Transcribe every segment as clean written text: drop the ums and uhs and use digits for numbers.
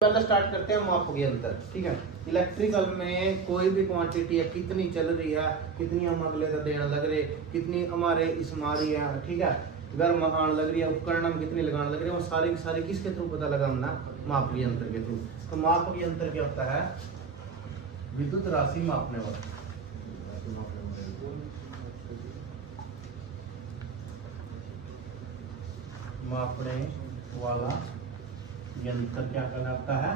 पहले स्टार्ट करते हैं मापोगे अंतर। ठीक है, इलेक्ट्रिकल में कोई भी क्वांटिटी है, कितनी चल रही है, कितनी हम अगले का देना लग रहे, कितनी हमारे इसमें आ रही है, ठीक है, गर्म आने लग रही है, उपकरण हम कितनी लगाने लग रहे हैं, वो सारी की सारी किसके थ्रू पता लगाना, मापकीय अंतर के थ्रू। तो मापकीय अंतर क्या होता है? विद्युत राशि मापने वाला। मापने वाला यंत्र क्या कहलाता है?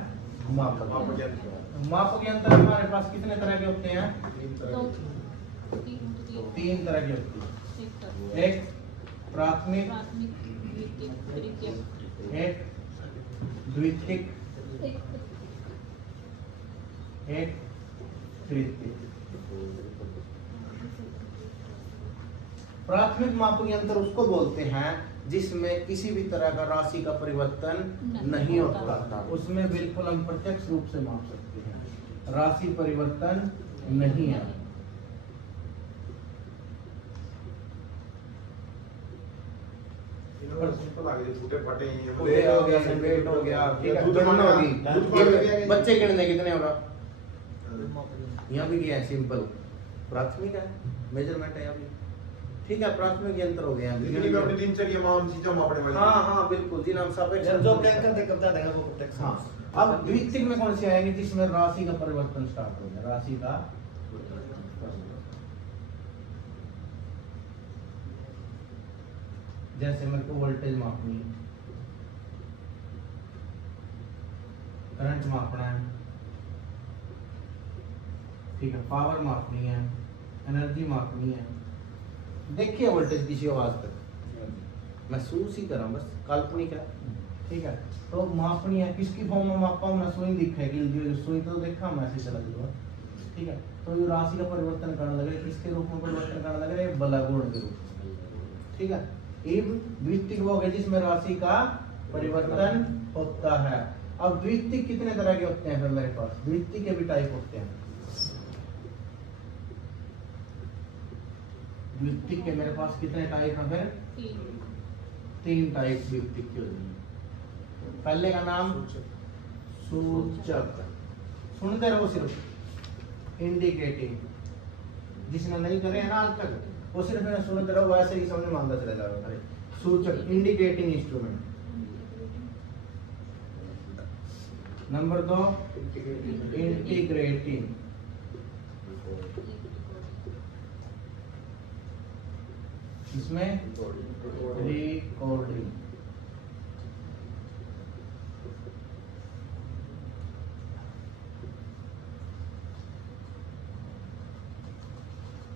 मापक यंत्र। मापक यंत्र हमारे पास कितने तरह के होते हैं? तीन तरह के होते हैं। एक प्राथमिक, एक द्वितीयक, एक तृतीयक। प्राथमिक मापक यंत्र उसको बोलते हैं जिसमें किसी भी तरह का राशि का परिवर्तन नहीं होता, उसमें बिल्कुल हम प्रत्यक्ष रूप से माप सकते हैं, राशि परिवर्तन नहीं है। हो गया, ठीक है, बच्चे गिनने कितने होगा, यहाँ भी क्या है, सिंपल प्राथमिक है, मेजरमेंट है यहाँ भी। ठीक है, प्राथमिक यंत्र हो गया। अपनी दिनचर्या मापने वाले। हाँ हाँ बिल्कुल, जिन हम सापेक्ष जो ब्लैंक कर देगा बता देगा वो प्रत्यक्ष। हाँ, अब द्वितीयक में कौन से आएंगे? जिसमें राशि का परिवर्तन स्टार्ट हो गया, राशि का जैसे मेरे को वोल्टेज मापनी है, करंट मापना है, ठीक है, पावर मापनी है, एनर्जी मापनी है। देखिए वोल्टेज किसी आवाज तक महसूस ही करा, बस काल्पनिक है। ठीक है, तो मापनी है, किसकी फॉर्म में मापा हूं? सुई दिखेगी, जो सुई तो देखा मैसेज चला गया। ठीक है, तो ये राशि का परिवर्तन करने लगे, किसके रूप में परिवर्तन करने लगे? बलागुण के रूप में। ठीक है, अब द्वितीयक हो गए जिसमें राशि का परिवर्तन होता है। अब द्वितीयक कितने तरह के होते हैं? फिर मेरे पास द्वितीयक के भी टाइप होते हैं। द्वितीयक के मेरे पास कितने टाइप हैं? फिर तीन टाइप द्वितीयक के होते हैं। पहले का नाम सूचक, सुनते रहो सिर्फ, इंडिकेटिंग, जिसने नहीं करे है ना आज तक वो सिर्फ मैंने सुनते रहो, वैसे ही समझ में आता चला जाएगा। सूचक, इंडिकेटिंग इंस्ट्रूमेंट। नंबर 2 इंटीग्रेटिंग, इसमें रिकॉर्डिंग।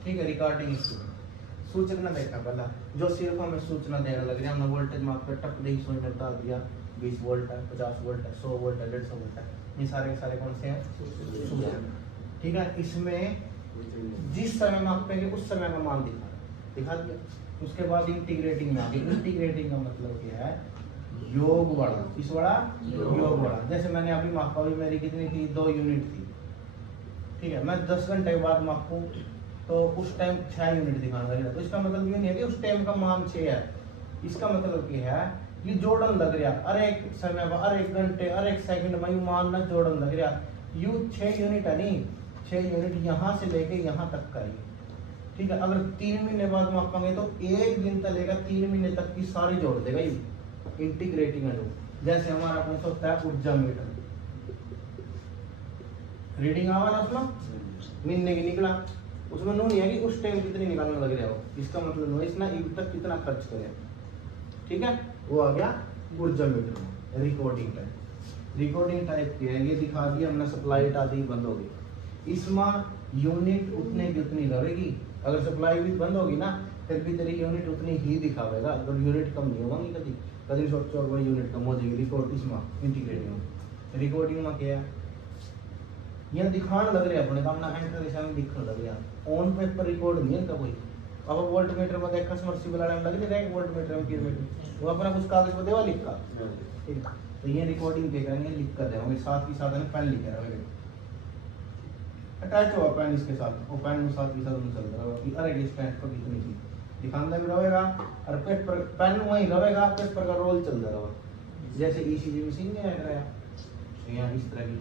ठीक है, रिकॉर्डिंग इंस्ट्रूमेंट। सूचक ना देखा पहला, जो सिर्फ हमें सूचना देने लग रहा है, हमने वोल्टेज माप पे टप दे सुई में बता दिया 20 वोल्ट है, 50 वोल्ट है, 100 वोल्ट है, 150 वोल्ट है, ये सारे के सारे कौन से हैं? सूचक। ठीक है, इसमें जिस समय मापेंगे उस समय का मान दिखा दिया। उसके बाद इंटीग्रेटिंग में आ गई। इंटीग्रेटिंग का मतलब क्या है? योग वाला। किस वाला? योग वाला। जैसे मैंने अभी मापा, अभी मेरी कितनी थी? 2 यूनिट थी। ठीक है, मैं 10 घंटे के बाद मापूं तो उस टाइम 6 यूनिट दिखाना लगेगा, तो इसका मतलब ये नहीं है कि उस टाइम का मान 6 है। इसका मतलब क्या है? ये जोड़न लग रहा, हर एक समय, हर एक घंटे, हर एक सेकंड में मान ना जोड़न लग रहा। यू 6 यूनिट है नहीं, 6 यूनिट यहाँ से लेके यहाँ तक का ही। ठीक है, अगर 3 महीने बाद मापेंगे तो एक दिन तक लेगा, 3 महीने तक की सारी जोड़ देगा ये। इंटीग्रेटिंग है जो, जैसे हमारा कौन सा होता है? ऊर्जा मीटर। रीडिंग आवा ना उसमें, महीने की निकला, उसमें नो नहीं है कि उस टाइम कितनी निकालने लग रहा हो। इसका मतलब नो इसना एक तक कितना खर्च करें। ठीक है, वो आ गया ऊर्जा meter. Recording type, recording type की है, ये दिखा दिया हमने, सप्लाई आदि बंद हो गई। इसमें यूनिट उतने की उतनी रहेगी, अगर सप्लाई भी बंद होगी ना फिर भी तेरी यूनिट उतनी ही दिखावेगा, अगर यूनिट कम नहीं होगी कभी कभी सोचो वही यूनिट कम हो जाएगी। रिकॉर्ड इसमें इंटीग्रेटिंग में, रिकॉर्डिंग में क्या है? यह दिखाने लग रहा है अपने काम ना, एंटर दिशा में दिखने लग रहा है। ऑन पेपर रिकॉर्ड नहीं है इनका कोई। अब वोल्ट मीटर में देखा समर्सिबल वाला लग नहीं रहा वोल्ट मीटर में, मीटर वो अपना कुछ कागज में देवा लिखा। ठीक, तो ये रिकॉर्डिंग क्या करेंगे? लिख कर देंगे, साथ ही साथ पेन लिख रहे अटैच हुआ पेन इसके साथ, वो पेन साथ ही साथ चल रहा है कि अरे इस पेन पर कितनी थी दिखाना भी रहेगा, और पेपर पेन वहीं रहेगा, पेपर का रोल चल रहा है। जैसे ईसीजी मशीन में है यहाँ इस तरह की।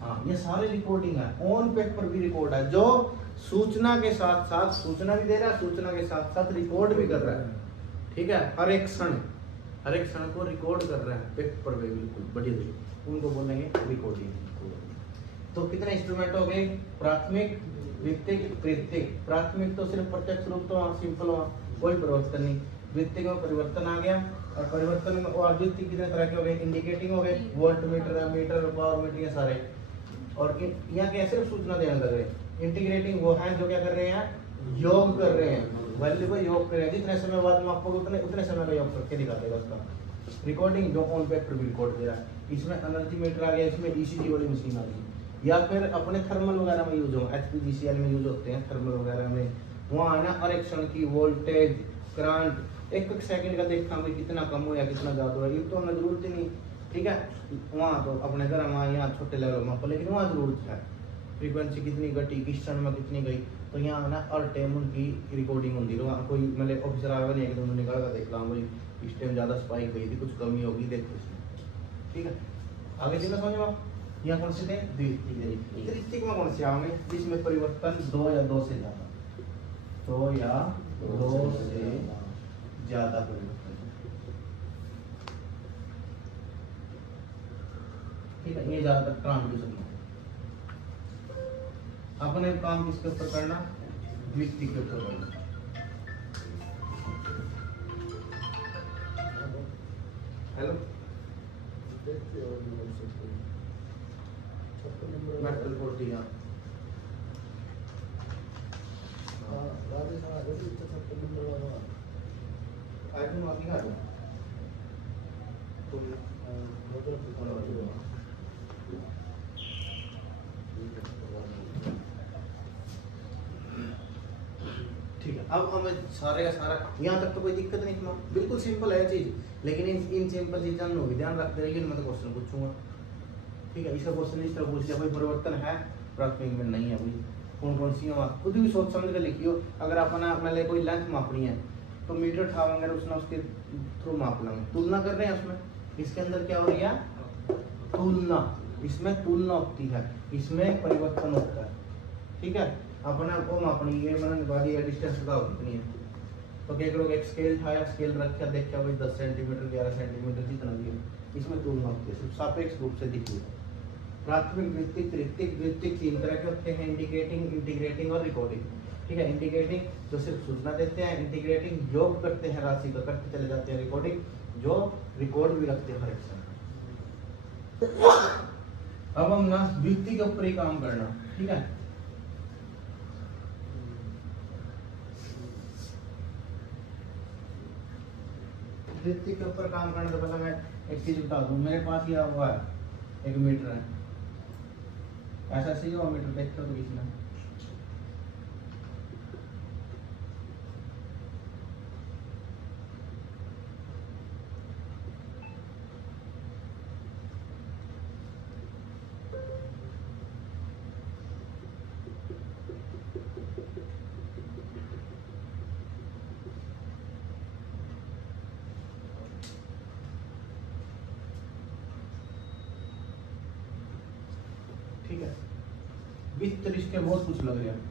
हाँ, ये सारे रिकॉर्डिंग है, ऑन पेपर भी रिकॉर्ड है, जो सूचना के साथ साथ सूचना भी दे रहा है, सूचना के साथ साथ रिकॉर्ड भी कर रहा है। ठीक है, हर एक क्षण को रिकॉर्ड कर रहा है पेपर पे, बिल्कुल बढ़िया, उनको बोलेंगे रिकॉर्डिंग। तो कितने इंस्ट्रूमेंट हो गए? प्राथमिक, द्वितीयक, तृतीयक। प्राथमिक तो सिर्फ प्रत्यक्ष रूप तो सिंपल हुआ, कोई परिवर्तन नहीं। द्वितीयक में परिवर्तन आ गया, और परिवर्तन में और द्वितीयक कितने तरह के हो गए? इंडिकेटिंग हो गए, volt meter, meter, power meter, ये सारे। और यहाँ क्या सिर्फ सूचना देने लग रहे हैं। इंटीग्रेटिंग वो है जो क्या कर रहे हैं? योग कर रहे हैं, वैल्यू को योग कर रहे हैं, जितने समय बाद में आपको उतने समय का योग करके दिखा देगा उसका। रिकॉर्डिंग जो ऑन पेपर भी रिकॉर्ड दे रहा है, इसमें एनर्जी मीटर आ गया, इसमें ईसीजी वाली मशीन आ गई, या फिर अपने थर्मल वगैरह में यूज हो, एचपीजीसीएल में यूज होते हैं थर्मल वगैरह में, वहाँ है ना हर एक क्षण की वोल्टेज, करंट, एक सेकंड का देखना भाई कितना कम हो या कितना ज्यादा हो, ये तो हमें जरूरत ही नहीं। ठीक है, वहाँ तो अपने घर में यहाँ छोटे लेवल में, लेकिन वहाँ जरूरत है फ्रीक्वेंसी कितनी घटी, किस क्षण में कितनी गई, तो यहाँ ना हर टाइम उनकी रिकॉर्डिंग होती है। वहाँ कोई मतलब ऑफिसर आया नहीं है कि उन्होंने निकाल कर देख रहा भाई इस टाइम ज़्यादा स्पाइक गई थी, कुछ कमी होगी, देखो इसमें। ठीक है, आगे चलो समझो आप। यहाँ कौन से थे? द्वितीयक। तृतीयक में कौन से आएंगे? जिसमें परिवर्तन 2 या 2 से ज़्यादा, 2 या 2 से ज़्यादा परिवर्तन। ठीक है, ये ज़्यादातर ट्रांसड्यूसर में। अपने काम किसके ऊपर करना? द्वितीयक के ऊपर करना। हेलो, मेटल 40 यहाँ आज हम आगे खा रहे ठीक है। अब हमें सारे का सारा यहाँ तक तो कोई दिक्कत नहीं है, बिल्कुल सिंपल है चीज, लेकिन इन सिंपल चीज़ों में भी ध्यान रखते रहिए, मैं तो क्वेश्चन पूछूंगा। ठीक है, इसका क्वेश्चन इस तरह पूछ लिया, कोई परिवर्तन है प्राथमिक में? नहीं है भाई। कौन सी हो आप खुद भी सोच समझ कर लिखियो। अगर अपना मैंने कोई लेंथ मापनी है तो मीटर उठावेंगे, उसने उसके थ्रू माप लेंगे, तुलना कर रहे हैं उसमें। इसके अंदर क्या हो रही है? तुलना। इसमें तुलना होती है, इसमें परिवर्तन होता है। ठीक है, अपना वो मापनी है, मैंने निकाली है डिस्टेंस का कितनी है, तो क्या करोगे? एक स्केल उठाया, स्केल रखा, देखा भाई 10 सेंटीमीटर 11 सेंटीमीटर जितना भी है, इसमें तुलना होती है, सिर्फ सापेक्ष रूप से दिखी। प्राथमिक, द्वितीयक, तृतीयक। द्वितीयक 3 तरह के होते हैं, इंडिकेटिंग, इंटीग्रेटिंग और रिकॉर्डिंग। ठीक है, इंटीग्रेटिंग जो सिर्फ सूचना देते हैं, इंटीग्रेटिंग योग करते हैं, राशि का करते चले जाते हैं, रिकॉर्डिंग जो रिकॉर्ड भी रखते हैं हर एक समय। अब हम ना द्वितीयक के ऊपर ही काम करना। ठीक है, द्वितीयक के ऊपर काम करने से पहले मैं एक चीज बता दूं। मेरे पास यह हुआ है, एक मीटर है, ऐसा सही हुआ मीटर, देखते हो तो किसी ने? ठीक है, 20 तरीके बहुत कुछ लग रहा है।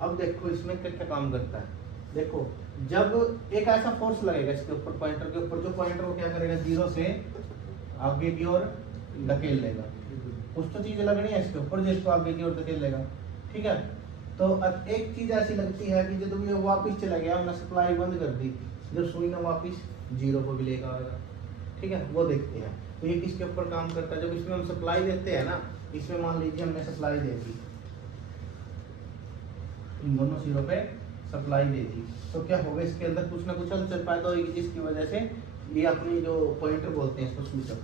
अब देखो इसमें क्या क्या काम करता है। देखो, जब एक ऐसा फोर्स लगेगा इसके ऊपर, पॉइंटर के ऊपर, जो पॉइंटर को क्या करेगा? 0 से आगे की ओर धकेल लेगा। कुछ तो चीजें लगनी है इसके ऊपर जिसको आगे की ओर धकेल लेगा। ठीक है, तो अब एक चीज ऐसी लगती है कि जब ये वापस चला गया, हमने सप्लाई बंद कर दी, जब सुई ना वापस 0 को भी लेकर आएगा। ठीक है, वो देखते हैं। तो ये किसके ऊपर काम करता है? जब इसमें हम सप्लाई देते हैं ना, इसमें मान लीजिए हमने सप्लाई दे दी, इन दोनों सिरों पे सप्लाई दे दी, तो क्या होगा? इसके अंदर कुछ ना कुछ हलचल पैदा होगी, जिसकी वजह से ये अपनी जो पॉइंटर बोलते हैं इसको स्विच अप,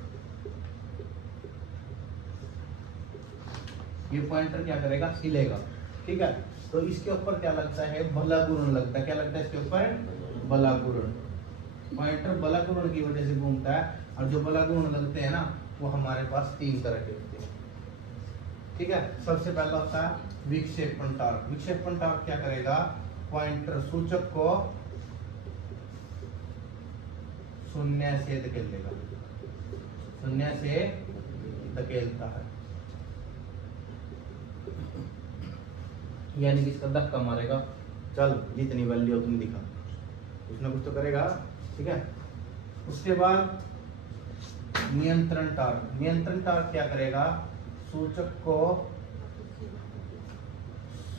ये पॉइंटर क्या करेगा? हिलेगा। ठीक है, तो इसके ऊपर क्या लगता है? बलागुरण लगता है। क्या लगता है इसके ऊपर? बलागुरण। पॉइंटर बलागुरण की वजह से घूमता है, और जो बलागुरण लगते हैं ना, वो हमारे पास 3 तरह के होते हैं। ठीक है। सबसे पहला होता है विक्षेपण टॉर्क। विक्षेपण टॉर्क क्या करेगा, पॉइंटर सूचक को शून्य से धकेल देगा, शून्य से धकेलता है, यानी कि इसका धक्का मारेगा, चल जितनी वैल्यू तुम दिखा, कुछ ना कुछ तो करेगा, ठीक है। उसके बाद नियंत्रण टॉर्क। नियंत्रण टॉर्क क्या करेगा, सूचक को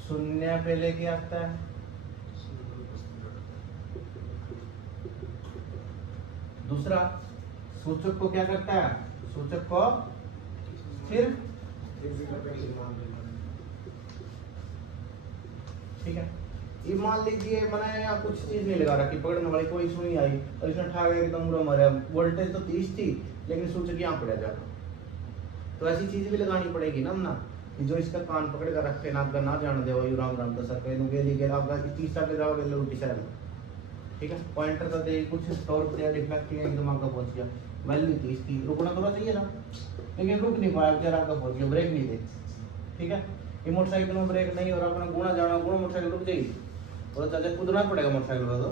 शून्य पे लेके आता है, दूसरा सूचक को क्या करता है, सूचक को स्थिर, ठीक है। ये मान लीजिए मैंने यहाँ कुछ चीज नहीं लगा रखी, पकड़ने वाली कोई सुई आई और इसने ठा गया एकदम बुरा मारा, वोल्टेज तो 30 थी लेकिन सूचक यहाँ पड़ा जाता, तो ऐसी चीज भी लगानी पड़ेगी ना कि जो इसका कान पकड़ कर रखे ना आपका ना जान दे वही राम राम दस के आपका 30 तक जाओगे रोटी साइड, ठीक है। पॉइंटर का दे कुछ टॉर्क दिया, डिफ्लेक्टिंग एकदम आपका पहुंच गया, वैल्यू 30 थी, रुकना थोड़ा चाहिए था लेकिन रुक नहीं पाया, बेचारा आपका पहुंच गया, ब्रेक नहीं दे, ठीक है। ये मोटरसाइकिल में ब्रेक नहीं हो रहा, अपना गुना जाना गुना मोटरसाइकिल रुक जाएगी और चाचा कूदना पड़ेगा मोटरसाइकिल का, तो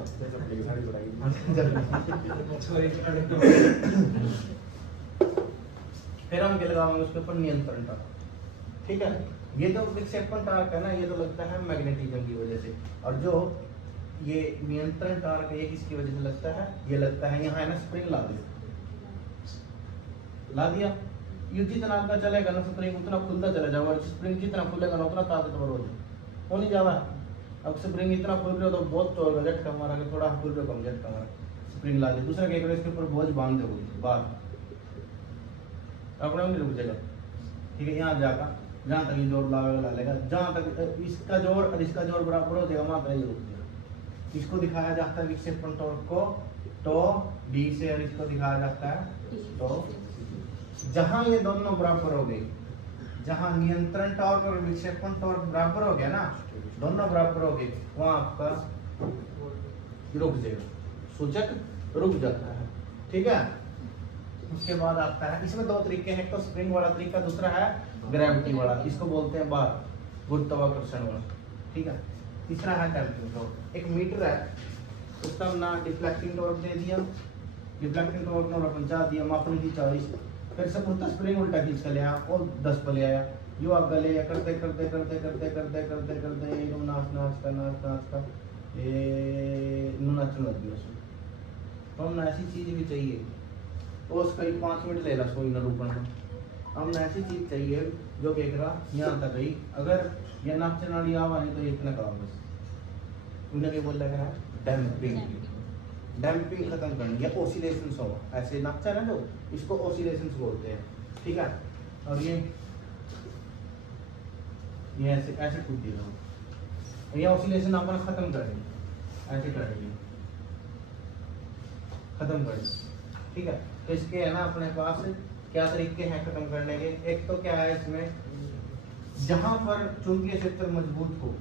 फिर हम क्या लगाएंगे उसके ऊपर नियंत्रण टॉर्क, ठीक है। ये तो विक्षेपण टॉर्क है ना, ये तो लगता है मैग्नेटिज्म की वजह से, और जो ये नियंत्रण टॉर्क है ये किसकी वजह से लगता है, ये लगता है यहाँ है ना स्प्रिंग ला दिया, ये जितना आपका चलेगा ना स्प्रिंग उतना खुलता चला जाएगा, और स्प्रिंग जितना खुलेगा ना उतना ताकतवर हो नहीं जाएगा। अब स्प्रिंग इतना खुल रहे हो तो बहुत चोर का झटका मारा के थोड़ा खुल रहे कम झटका मारा, स्प्रिंग ला दी, दूसरा क्या करो इसके ऊपर बोझ बांध दो बाहर, अपने नहीं रुक जाएगा, ठीक है। यहाँ जाकर जहाँ तक ये जोर ला लेगा, जहाँ तक इसका जोर और इसका जोर बराबर हो जाएगा वहां पर ये रुक जाएगा। इसको दिखाया जाता है विक्षेपण टॉर्क को तो डी से, और इसको दिखाया जाता है तो जहां ये दोनों बराबर हो गए, जहां नियंत्रण टॉर्क और विक्षेपण टॉर्क बराबर हो गया ना, दोनों बराबर हो गए, वहां आपका रुक जाएगा, सूचक रुक जाता है, ठीक है। उसके बाद आता है, इसमें दो तरीके हैं, एक तो स्प्रिंग वाला तरीका, दूसरा है ग्रेविटी वाला, इसको बोलते हैं बार गुरुत्वाकर्षण वाला, ठीक है। तीसरा है डैम्पिंग टॉर्क। एक मीटर है उसका ना डिफ्लेक्टिंग टॉर्क दे दिया, डिफ्लेक्टिंग टॉर्क ने पहुंचा दिया, मापन की 40, फिर सब उल्टा स्प्रिंग उल्टा खींच कर ले आया और 10 पर ले आया, यो आगे ले आया, करते करते करते करते करते करते करते एकदम नाच का ये नाचने लग गया उसमें, तो हमने ऐसी चीज भी चाहिए, तो उसका 5 मिनट ले रहा सोई न रूपण में, हमने ऐसी चीज चाहिए जो कह रहा यहाँ तक रही, अगर यह नाचने वाली आवा नहीं तो इतना काम बस उन्हें क्या बोल रहा है डैम्पिंग, डैम्पिंग खत्म करनी या ऑसिलेशंस हो, ऐसे नाचा ना जो इसको ऑसिलेशंस बोलते हैं, ठीक है। और ये ऐसे ऐसे कूद दिया, ये ऑसिलेशन अपना खत्म कर देंगे, ऐसे कर देंगे, खत्म कर देंगे, ठीक है। तो इसके है ना अपने पास क्या तरीके हैं खत्म करने के, एक तो क्या है इसमें जहां पर चुंबकीय क्षेत्र मजबूत हो,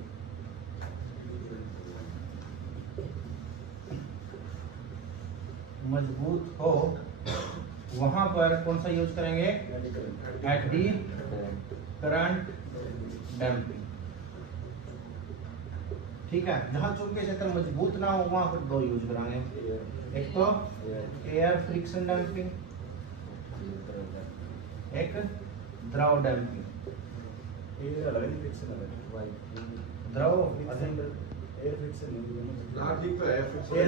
वहां पर कौन सा यूज करेंगे, एडी करंट डैम्पिंग, ठीक है। जहां चुंबकीय क्षेत्र मजबूत ना हो वहां पर दो यूज कराएंगे, एक तो एयर फ्रिक्शन डैम्पिंग, एक द्रव डैम्पिंग। द्रव एयर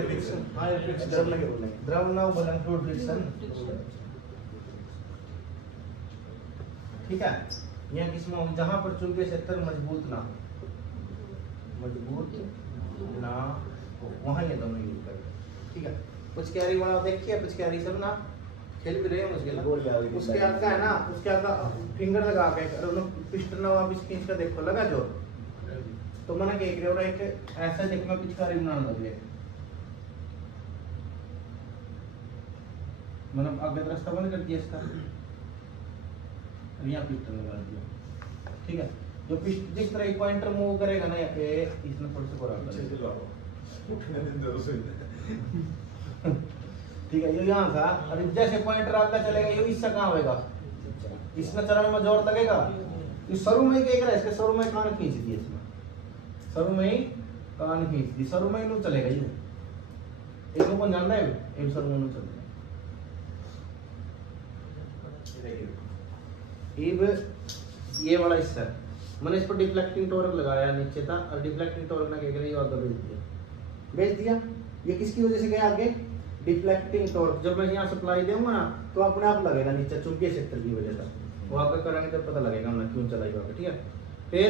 फ्रिक्शन, हाँ एयर फ्रिक्शन द्रव ना बोलेंगे फ्लूइड फ्रिक्शन, ठीक है। यह किसमें जहां पर चुंबकीय क्षेत्र मजबूत ना हो वहां ये दोनों यूज करें, ठीक है। पिचकारी वाला देखिए, पिचकारी सब ना खेल भी रहे हैं उसके उसके आगे है ना, उसके आगे फिंगर लगा के पिस्टन वापस खींच कर देखो लगा जो, तो मैंने क्या किया और एक ऐसा देखना पिचकारी बनाना लगे, मैंने आगे रास्ता बंद कर दिया इसका, यहाँ पिस्टन लगा दिया, ठीक है। जो जिस तरह पॉइंटर मूव करेगा ना यहाँ पे इसमें थोड़ा सा बराबर ठीक है, ये यहाँ था, और जैसे पॉइंटर आपका चलेगा ये इससे कहाँ होगा, इसमें चलाने में जोर लगेगा, ये सरू में क्या कर इसके सरू में कान खींच दिए इसमें, सरू में ही कान खींच दी, सरू में ही चलेगा ये एक को जानना है एक सरू में चलेगा। अब ये वाला हिस्सा है, मैंने इस पर डिफ्लेक्टिंग टॉर्क लगाया नीचे था और डिफ्लेक्टिंग टॉर्क ना क्या करे ये आगे भेज दिया। ये किसकी वजह से गया आगे, डिफ्लेक्टिंग टॉर्क। जब मैं यहाँ सप्लाई दूंगा ना तो अपने आप लगेगा नीचे चुंबकीय क्षेत्र की वजह से, वो आपका करंट का पता लगेगा मैं क्यों चलाई होगा, ठीक है। फिर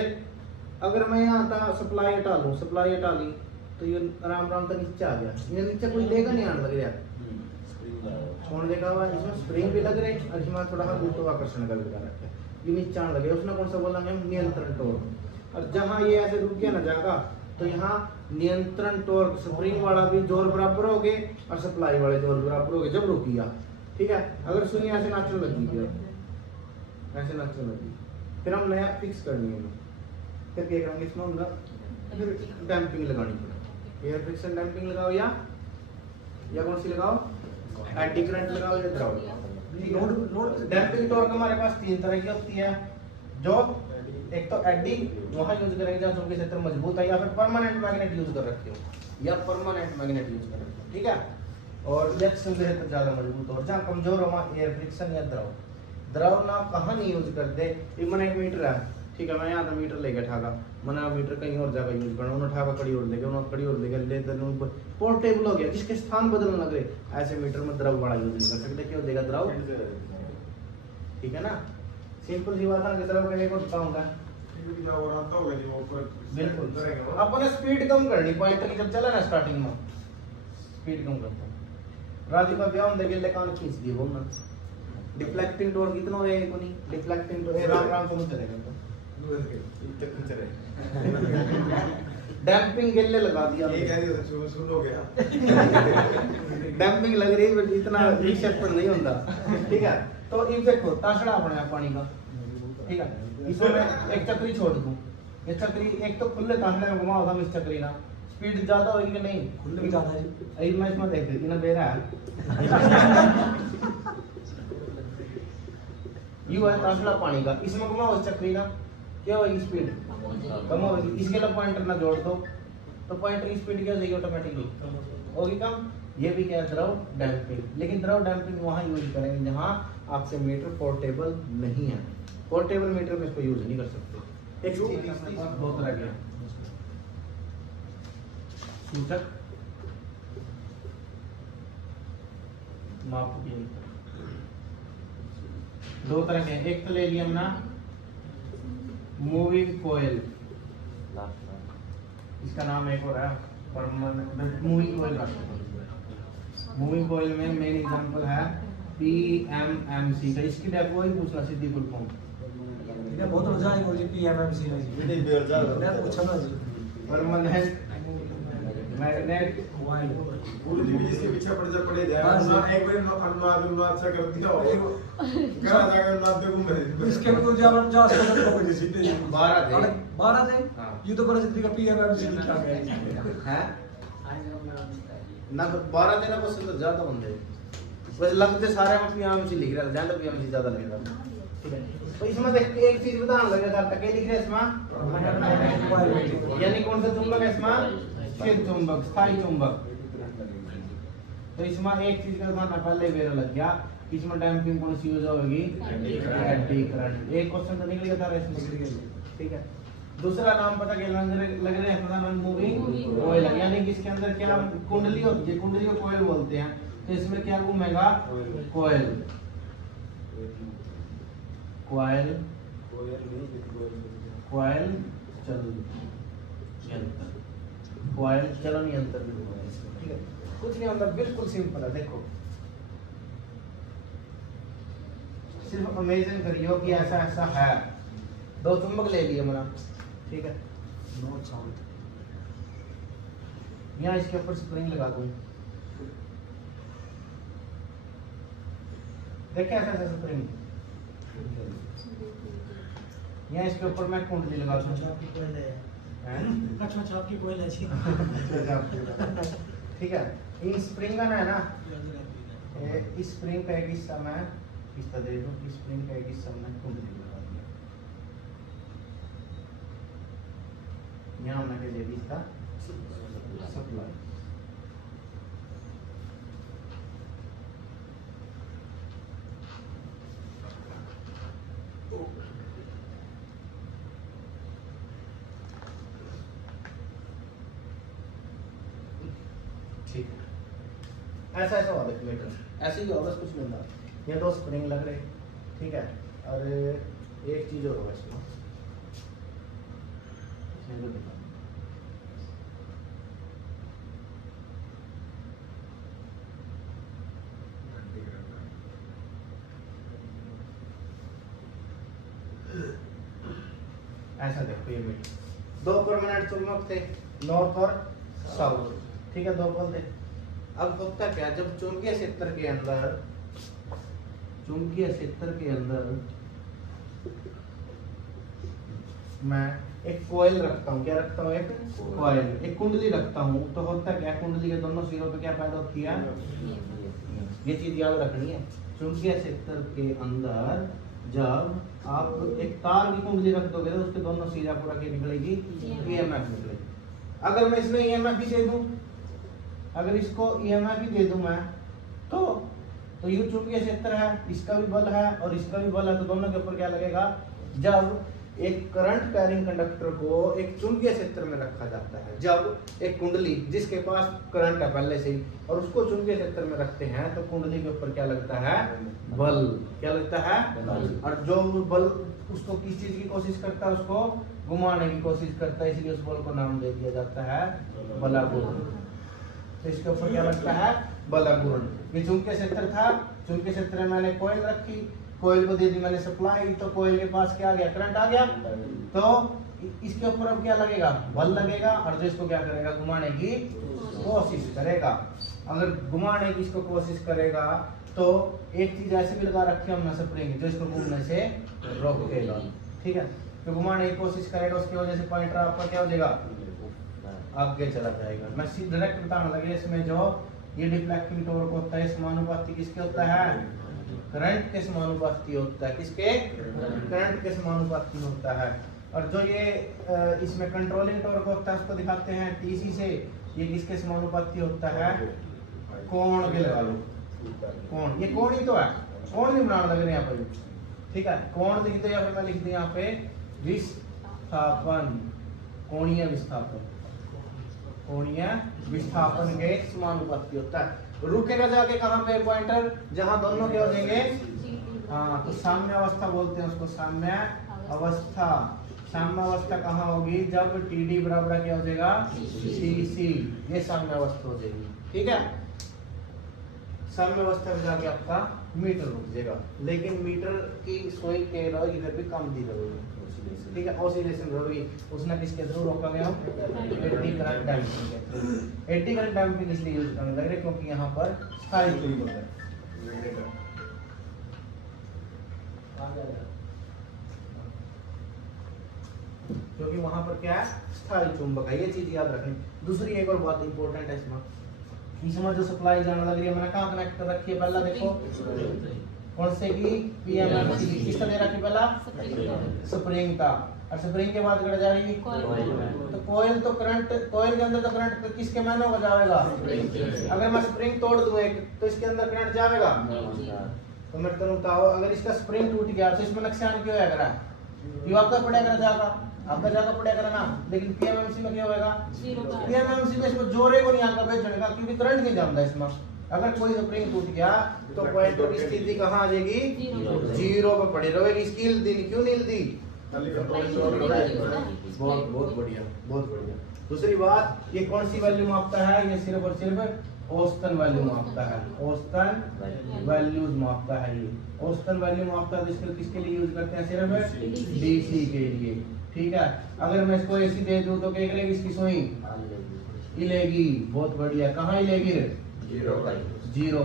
अगर मैं यहाँ था सप्लाई हटा लूँ, सप्लाई हटा ली तो ये आराम आराम से नीचे आ गया, ये नीचे कोई लेगा नहीं आने लग रहा, कौन देखा हुआ इसमें स्प्रिंग भी लग रहे और इसमें थोड़ा सा गुरुत्वाकर्षण का भी लगा रखा है, ये नीचे आने लगे। उसने कौन सा बोला मैम, नियंत्रण टॉर्क। और जहाँ ये ऐसे रुक गया ना जाएगा तो यहाँ नियंत्रण टॉर्क स्प्रिंग वाला भी जोर बराबर हो गए और सप्लाई वाले जोर बराबर हो गए जब रुक गया, ठीक है। अगर सुनिए ऐसे नाचने लगी फिर ऐसे नाचने लगी, फिर हम नया फिक्स करनी है, फिर क्या करेंगे इसमें हम डैम्पिंग लगानी पड़ेगी। एयर फ्रिक्शन डैम्पिंग लगाओ या कौन सी लगाओ, एंटी करंट लगाओ या द्रव। डैम्पिंग टॉर्क हमारे पास तीन तरह की होती है, जो एक तो एडी वहां यूज करेंगे जहां चुंबकीय क्षेत्र मजबूत है, या फिर परमानेंट मैग्नेट यूज कर रखे हो, या परमानेंट मैग्नेट यूज कर रखे हो, ठीक है। और या चुंबकीय क्षेत्र ज्यादा मजबूत हो, जहां कमजोर हो वहां एयर फ्रिक्शन या द्रव। द्रव ना कहां नहीं यूज करते, इमन एक मीटर है, ठीक है, मैं यहाँ था मीटर लेके ठाका, मैंने मीटर कहीं और जगह यूज करना, उन्होंने ठाका कड़ी और लेके, उन्होंने कड़ी और लेके ले तो पोर्टेबल हो गया, जिसके स्थान बदलने लग रहे, ऐसे मीटर में द्रव बड़ा यूज नहीं कर सकते, क्यों देगा द्रव, ठीक है ना। सिंपल सी बात है कि द्रव के को बताऊंगा बिल्कुल। अपन स्पीड कम करनी, पॉइंटर की जब चला ना स्टार्टिंग में स्पीड कम करता हूं। राजू का ब्याह होने के लिए कान खींच दिए वो ना, डिफ्लेक्टिंग टॉर्क कितना है को नहीं, डिफ्लेक्टिंग टॉर्क राम राम समझ चलेगा डैम्पिंग गिल्ले लगा दिया, ये क्या है सुन हो गया डैम्पिंग लग रही है बट इतना विक्षेपण नहीं होता, ठीक है। तो ये देखो ताशड़ा अपने आप पानी का, ठीक है, इसमें एक चक्री छोड़ दूं, ये चक्री एक तो खुले ताशड़े में घुमा होगा, इस चक्री ना स्पीड ज्यादा होगी कि नहीं, खुले में ज्यादा है, मैं इसमें देख रही ना दे रहा है यू है ताशड़ा पानी का, इसमें घुमाओ इस चक्री ना क्या होगी, स्पीड कम होगी। इसके लिए पॉइंटर ना जोड़ दो तो पॉइंटर की स्पीड क्या हो जाएगी, ऑटोमेटिकली होगी कम। ये भी क्या है, द्रव डैम्पिंग। लेकिन द्रव डैम्पिंग वहां यूज करेंगे जहां आपसे मीटर पोर्टेबल नहीं है, पोर्टेबल मीटर में इसको यूज नहीं कर सकते। एक चीज दो तरह के सूचक माप दो तरह के, एक तो ले लिया हमने मूविंग कोयल, इसका नाम एक और है permanent moving coil. Moving coil में मेन एग्जांपल है PMMC का, इसकी डेपो ही पूछना सीधी फुल फॉर्म, ये बहुत मजा आएगा जी PMMC में जी, ये बेरजार मैं पूछा ना जी, परमानेंट मैग्नेट पूरी जिंदगी इसके पीछे पड़े जाए ना, एक बार अनुवाद सा कर दिया हो करा जाएगा अनुवाद देखूं मैं इसके में तो ज्यादा 50 लोग जी सीधे 12 थे, ये तो बड़ा जिंदगी का PMMC लिखा गया है ना, 12 देना बस ज्यादा बंदे बस लगते सारे में PMMC लिख रहा है, ध्यान दो PMMC ज्यादा लिख रहा है, ठीक है। तो इसमें देख एक चीज बताने लगे था, टके लिख रहे इसमें, यानी कौन सा चुंबक है इसमें, स्थिर चुंबक, स्थायी चुंबक। तो इसमें एक चीज का बताना पहले मेरा लग गया, इसमें डैम्पिंग कौन सी यूज होगी, एडी करंट। एक क्वेश्चन तो निकल गया था इसमें, ठीक है। दूसरा नाम पता क्या लग रहे हैं, पता मूविंग कोयल, यानी कि इसके अंदर क्या कुंडली होती है, कुंडली को कोयल बोलते हैं। तो इसमें क्या घूमेगा, कोयल, कोयल कोयल चल यंत्र, कोयल चलन यंत्र भी होगा इसमें, ठीक है। कुछ नहीं होता, बिल्कुल सिंपल है। देखो सिर्फ इमेजिन करियो कि ऐसा ऐसा है, दो चुंबक ले लिए मना, ठीक है, नॉट साउंड, यहाँ इसके ऊपर स्प्रिंग लगा दूं, देखिए ऐसा ऐसा स्प्रिंग, यहाँ इसके ऊपर मैं कुंडली लगा दूं, अच्छा आपकी कोयल ऐसी ठीक है। इन स्प्रिंग का ना है ना, इस स्प्रिंग का एक हिस्सा मैं हिस्सा दे दूं, इस स्प्रिंग का एक हिस्सा मैं कुंडली लगा दिया, यहाँ हमने कह दिया इसका सप्लाई। ठीक है, ऐसा ऐसा होगा मीटर, ऐसे ही होगा, कुछ नहीं होगा। ये दो स्प्रिंग लग रहे, ठीक है। और एक चीज और होगा इसमें, इसमें तो दिखा ऐसा देखो, ये मीटर दो परमानेंट चुंबक थे, नॉर्थ और साउथ, ठीक है, दो पोल थे। अब होता क्या, जब चुंबकीय क्षेत्र के अंदर मैं एक कॉइल रखता हूँ, क्या रखता हूँ, एक कॉइल, एक कुंडली रखता हूँ, तो होता क्या, कुंडली के दोनों सिरों पे क्या पैदा होती है, ये चीज याद रखनी है। चुंबकीय क्षेत्र के अंदर जब आप एक तार की कुंडली रख दोगे तो उसके दोनों सिरा पूरा क्या निकलेगी, ईएमएफ निकलेगी। अगर मैं इसमें ईएमएफ ही दे दूं, अगर इसको ईएमएफ ही दे दूं मैं, तो ये चुंबकीय क्षेत्र है, इसका भी बल है और इसका भी बल है, तो दोनों के ऊपर क्या लगेगा। जब एक करंट कैरिंग कंडक्टर को एक चुंबकीय क्षेत्र में रखा जाता है, जब एक कुंडली जिसके पास करंट है पहले से ही, और उसको चुंबकीय क्षेत्र में रखते हैं, तो कुंडली के ऊपर क्या लगता है, बल, क्या लगता है, और जो बल उसको किस चीज की कोशिश करता है, उसको घुमाने की कोशिश करता है, इसलिए उस बल को नाम दे दिया जाता है बलाघूर्ण। तो इसके ऊपर क्या लगता है, बलाघूर्ण। ये चुंबकीय क्षेत्र था, चुंबकीय क्षेत्र में मैंने कॉइल रखी, कॉइल को दे दी मैंने सप्लाई, तो कॉइल के पास क्या आ गया, करंट आ गया, तो इसके ऊपर अब क्या लगेगा, बल लगेगा, और जो इसको क्या करेगा, घुमाने की कोशिश करेगा। अगर घुमाने की इसको कोशिश करेगा तो एक चीज ऐसे भी लगा रखी है हमने, स्प्रिंग, जो इसको घूमने से रोकेगा, ठीक है। तो घुमाने की कोशिश करेगा, उसकी वजह से पॉइंटर आपका क्या हो जाएगा, आगे चला जाएगा। मैं डायरेक्ट बताने लगे, इसमें जो ये डिफ्लेक्टिंग टॉर्क होता है, समानुपाती किसके होता है, करंट के समानुपाती होता है, किसके, करंट के समानुपाती होता है। और जो ये इसमें कंट्रोलिंग टॉर्क होता है, उसको दिखाते हैं टीसी से, ये किसके समानुपाती होता है, कोण के लगा लो, कोण, ये कोण ही तो है, कोण नहीं बनाने लग रहे यहाँ पर, ठीक है। कोण लिख दो, या फिर मैं लिख दूं यहाँ पे विस्थापन, कोणीय विस्थापन, कोणीय विस्थापन के समानुपाती होता है। रुकेगा जाके कहाँ पे पॉइंटर, जहां दोनों क्या हो जाएंगे, हाँ, तो साम्य अवस्था बोलते हैं उसको, साम्य अवस्था। साम्य अवस्था कहाँ होगी, जब टीडी बराबर क्या हो जाएगा, सीसी, ये साम्य अवस्था हो जाएगी, ठीक है। साम्य अवस्था में जाके आपका मीटर रुक जाएगा, लेकिन मीटर की सुई के इधर भी कम दी रहेगी, ठीक है, ऑसिलेशन होगी, उसने किसके थ्रू रोका गया, एडी करंट डैम्पिंग के थ्रू। एडी करंट डैम्पिंग इसलिए यूज करने लग रहे क्योंकि यहाँ पर स्थायी चुंबक है, क्योंकि वहां पर क्या है, स्थायी चुंबक है, ये चीज याद रखनी। दूसरी एक और बात इंपॉर्टेंट है इसमें जो सप्लाई जाने लग रही है, मैंने कहाँ कनेक्ट कर रखी है, पहला देखो कौन से की, पीएमएमसी की, किसका दे रखी, पहला स्प्रिंग का, और स्प्रिंग के बाद गड़ जाएगी तो कॉइल, तो करंट, कॉइल के अंदर तो करंट किसके मायने में जाएगा, अगर मैं स्प्रिंग तोड़ दूं एक, तो इसके अंदर करंट जाएगा, तो मैं तुम बताओ, अगर इसका स्प्रिंग टूट गया तो इसमें नुकसान क्यों होगा, ये आपका पड़ेगा, जाएगा आपका जाएगा पड़ेगा ना, लेकिन पीएमएमसी में क्या होगा, पीएमएमसी में इसमें जोरे को नहीं आता भेजने का, क्योंकि करंट नहीं जाता इसमें। अगर कोई स्प्रिंग टूट गया तो पॉइंटर की स्थिति कहाँ आ जाएगी, जीरो पे पड़ी रहेगी। इसकी हिल दी, क्यों नहीं हिल दी, बहुत बहुत बढ़िया, बहुत बढ़िया। दूसरी बात, ये कौन सी वैल्यू मापता है, ये सिर्फ और सिर्फ औसतन वैल्यू मापता है, औसतन वैल्यूज मापता है। ये औसतन वैल्यू मापता है, जिसको किसके लिए यूज करते हैं, सिर्फ डीसी के लिए, ठीक है। अगर मैं इसको एसी दे दूं तो क्या करेगी, इसकी सुई हिलेगी, बहुत बढ़िया। कहाँ हिलेगी, जीरो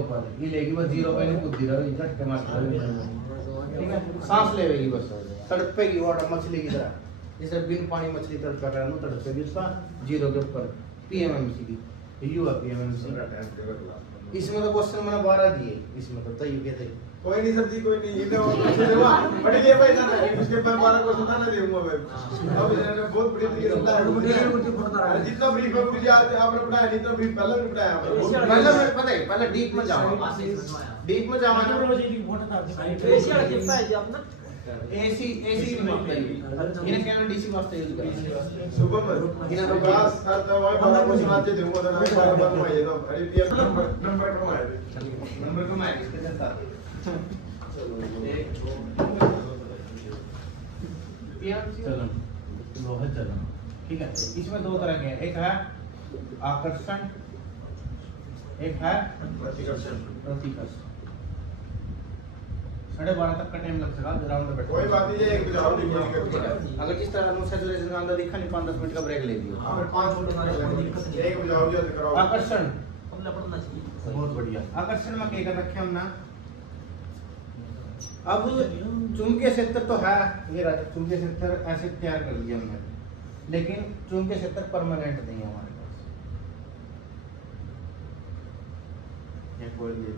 पर हिलेगी, बस जीरो पर नहीं कूदती रहेगी, झटके मारती, ठीक है। सांस लेगी, बस तड़पेगी, वाटर मछली की तरह, जैसे बिन पानी मछली तड़पा कर तड़पेगी उसका जीरो के ऊपर। पीएमएमसी की यू है, पीएमएमसी। इसमें तो क्वेश्चन मैंने 12 दिए, इसमें तो तय कहते कोई नहीं सर जी कोई नहीं इधर और पूछ देवा बट ये भाई ना उसके बाद 12 क्वेश्चन था ना दूंगा मैं अब इन्होंने बहुत बड़ी तरीके से बताया जितना ब्रीफ है मुझे आपने पढ़ाया नहीं तो ब्रीफ पहले भी पढ़ाया मतलब पता है पहले डीप में जाओ एशिया कितना है जी अपना एसी मत करिए इन्हें केवल डीसी वास्ते यूज करिए सुबह में इन बस सर तो वही 12 क्वेश्चन आते दूंगा तो मैं 12 घुमाइए तो अरे ये नंबर घुमाए इसके साथ चलन लोह चलन ठीक है इसमें दो तरह के हैं एक है आकर्षण एक है प्रतिकर्षण प्रतिकर्षण 12:30 तक का टाइम लग सका ग्राउंड में बैठो कोई बात नहीं एक बुझाओ लिखने ठीक है का अगर जिस तरह सैचुरेशन का अंदर दिखा नहीं 5-10 मिनट का ब्रेक ले लियो अगर 5 मिनट एक बुझाओ जो कराओ आकर्षण हमने पढ़ना चाहिए बहुत बढ़िया आकर्षण में क्या कर रखे हम ना अब चुंबकीय क्षेत्र तो है ये राजा चुंबकीय क्षेत्र ऐसे तैयार कर लिया हमने लेकिन चुंबकीय क्षेत्र परमानेंट नहीं है हमारे पास ये कोई ले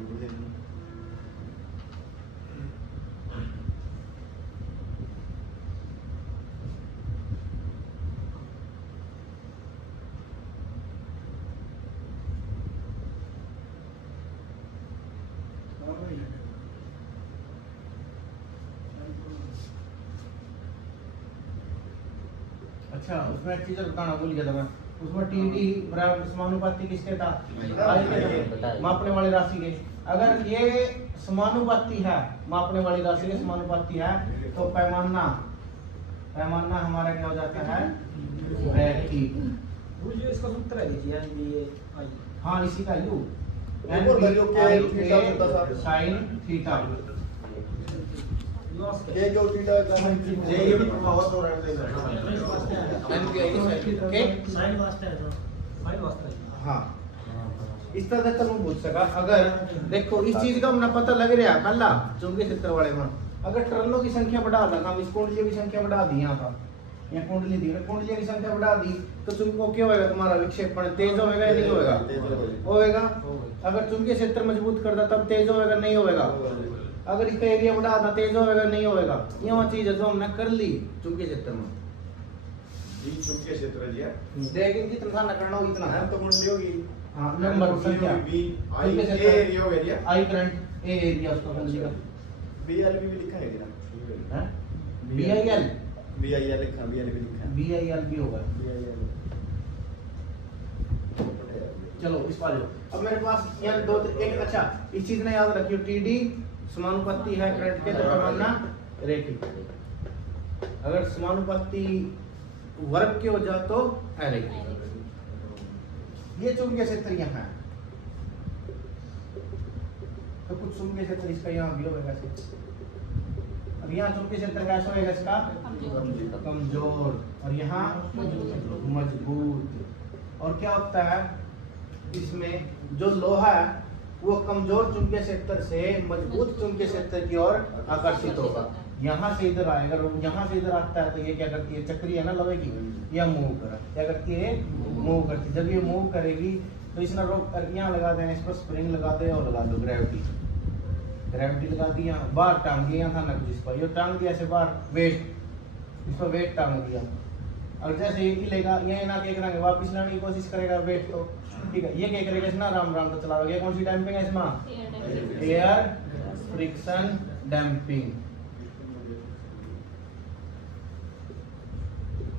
अच्छा उसमें एक चीज बताना भूल गया था मैं उसमें टीडी बराबर समानुपाती किसके था आई के मापने वाली राशि के अगर ये समानुपाती है मापने वाली राशि के समानुपाती है तो पैमाना हमारा क्या हो जाता है रैखिक वो जो इसका सूत्र है जी एनबीए आई हाँ इसी का यू साइन थीटा ये जो थीटा का ये भी बहुत हो रहा है साइन वास्ता है साइन वास्ता है हाँ इस तरह तक हम पूछ सका अगर देखो इस चीज का हमने पता लग रहा है पहला चुंबकीय क्षेत्र वाले में अगर टर्नों की संख्या बढ़ा दा हम इस कुंडलियों की संख्या बढ़ा दी यहाँ था यहाँ कुंडली दी कुंडलियों की संख्या बढ़ा दी तो चुंबक क्या होगा तुम्हारा विक्षेपण तेज होगा या नहीं होगा होगा अगर चुंबकीय क्षेत्र मजबूत कर दा तब तेज होगा नहीं होगा अगर इसका एरिया बढ़ा दा तेज होगा नहीं होगा ये वो चीज है जो हमने कर ली चुंबकीय क्षेत्र में जी चुंबकीय क्षेत्र जी है लेकिन जितना ना करना हो इतना है तो मुंडी होगी हाँ नंबर संख्या बी आई ए एरिया हो गया आई करंट ए एरिया उसका कुंडली का बीएल भी लिखा है ना है बीआईएल बीआईएल लिखा बीएल भी लिखा है बीआईएल भी होगा बीआईएल चलो इस पर अब मेरे पास यहाँ दो एक अच्छा इस चीज ने याद रखियो टीडी समानुपाती है करंट के तो पैमाना रैखिक अगर समानुपाती वर्ग के हो जाए तो अरैखिक ये चुंबकीय क्षेत्र यहाँ है तो कुछ चुंबकीय क्षेत्र इसका यहाँ भी होगा अब यहाँ चुंबकीय क्षेत्र कैसा होगा इसका कमजोर और यहाँ मजबूत और क्या होता है इसमें जो लोहा है वो कमजोर चुंबकीय क्षेत्र से मजबूत चुंबकीय क्षेत्र की ओर आकर्षित होगा यहाँ से इधर आएगा यहाँ से इधर आता है तो ये क्या करती है चक्री है ना लोहे की या मूव कर क्या करती है मूव करती है जब ये मूव करेगी तो इसने रोक यहाँ लगा देना इस पर स्प्रिंग लगा दे और लगा दो ग्रेविटी लगा दी यहाँ बाहर टांग दिया यहाँ था ना कुछ इस पर ये टांग दिया ऐसे बाहर वेट इस पर वेट टांग दिया और जैसे ये लेगा ये ना क्या करेंगे वापस लाने की कोशिश करेगा वेट तो ठीक है ये क्या करेगा इसमें राम राम तो चलाओगे कौन सी डैम्पिंग है इसमें एयर फ्रिक्शन डैम्पिंग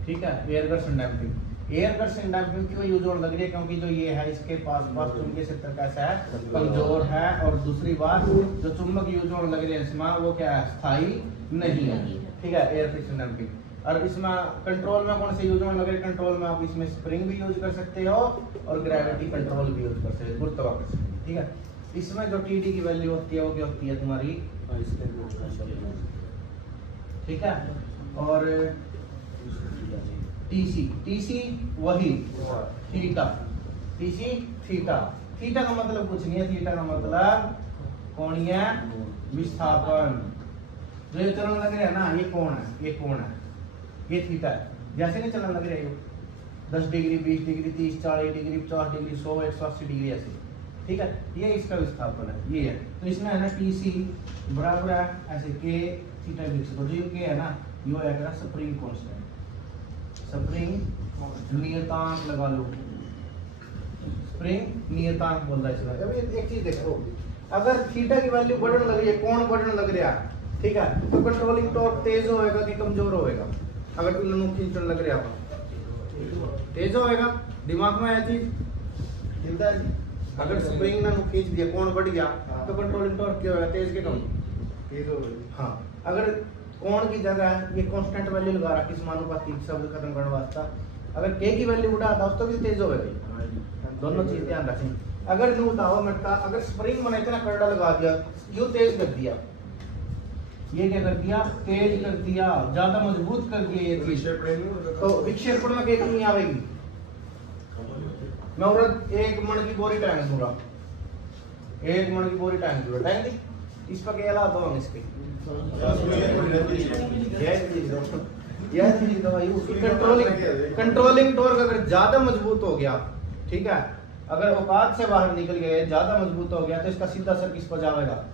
ठीक है एयर घर्षण डैम्पिंग एयर घर्षण डैम्पिंग क्यों यूज होने लग रही है क्योंकि जो ये है इसके पास चुंबकीय क्षेत्र कैसा है कमजोर है और दूसरी बात जो चुंबक यूज होने लग रही है इसमें वो क्या है स्थायी नहीं है ठीक है एयर फ्रिक्शन डैम्पिंग और इसमें कंट्रोल में कौन से यूज होने लगे कंट्रोल में आप इसमें स्प्रिंग भी यूज कर सकते हो और ग्रेविटी कंट्रोल भी यूज कर सकते हो गुरुत्वाकर्षण ठीक है इसमें जो टीडी की वैल्यू होती है वो क्या होती है तुम्हारी ठीक है और टीसी वही थीटा थीटा का मतलब कुछ नहीं है थीटा का मतलब कोणीय विस्थापन जो ये चलन लग रहा है ना ये कोण है ये थीटा है जैसे नहीं चलन लग रहा है 10 degree 20 degree 30 40 degree 50 degree 100 180 degree ऐसे ठीक है, ये इसका विस्थापन है, ये है। तो इसमें है ना TC बराबर है ऐसे K थीटा लिख सकते हो। जो K है ना ये आएगा स्प्रिंग कांस्टेंट, स्प्रिंग नियतांक लगा लो, स्प्रिंग नियतांक बोल रहा है इसका। अब एक चीज देखो, अगर थीटा की वैल्यू बढ़ने लग रही है, कोण बढ़ने लग रहा है, ठीक है, तो कंट्रोलिंग टॉर्क तेज होएगा कि कमजोर होएगा? अगर तुम लोग खींचने लग रहे हो तेज होएगा। दिमाग में यह चीज मिलता है। अगर स्प्रिंग ना खींच दिया, कोण बढ़ गया, तो कंट्रोलिंग टॉर्क क्या होगा? तेज के कम? तेज हो गई। हाँ, अगर कोण की जगह ये कांस्टेंट वैल्यू लगा रखी समानुपाती शब्द खत्म करने वास्ते, अगर K की वैल्यू बढ़ाता तो भी तेज होएगा। दोनों चीज ध्यान रखें। अगर नो बताओ मटका, अगर स्प्रिंग बना इतना करड़ा लगा दिया, यूं तेज कर दिया, ये क्या कर दिया? तेज कर दिया, ज्यादा मजबूत कर दिया ये चीज, तो विक्षेपण में क्या कमी आएगी? मैं औरत एक मन की बोरी टांग दूंगा, एक मन की बोरी टांग दूंगा, टांग दी, इस पर क्या लाता हूँ इसके कंट्रोलिंग टॉर्क अगर ज्यादा मजबूत हो गया, ठीक है, अगर औकात से बाहर निकल गए, ज्यादा मजबूत हो गया, तो इसका सीधा असर किस पर जाएगा?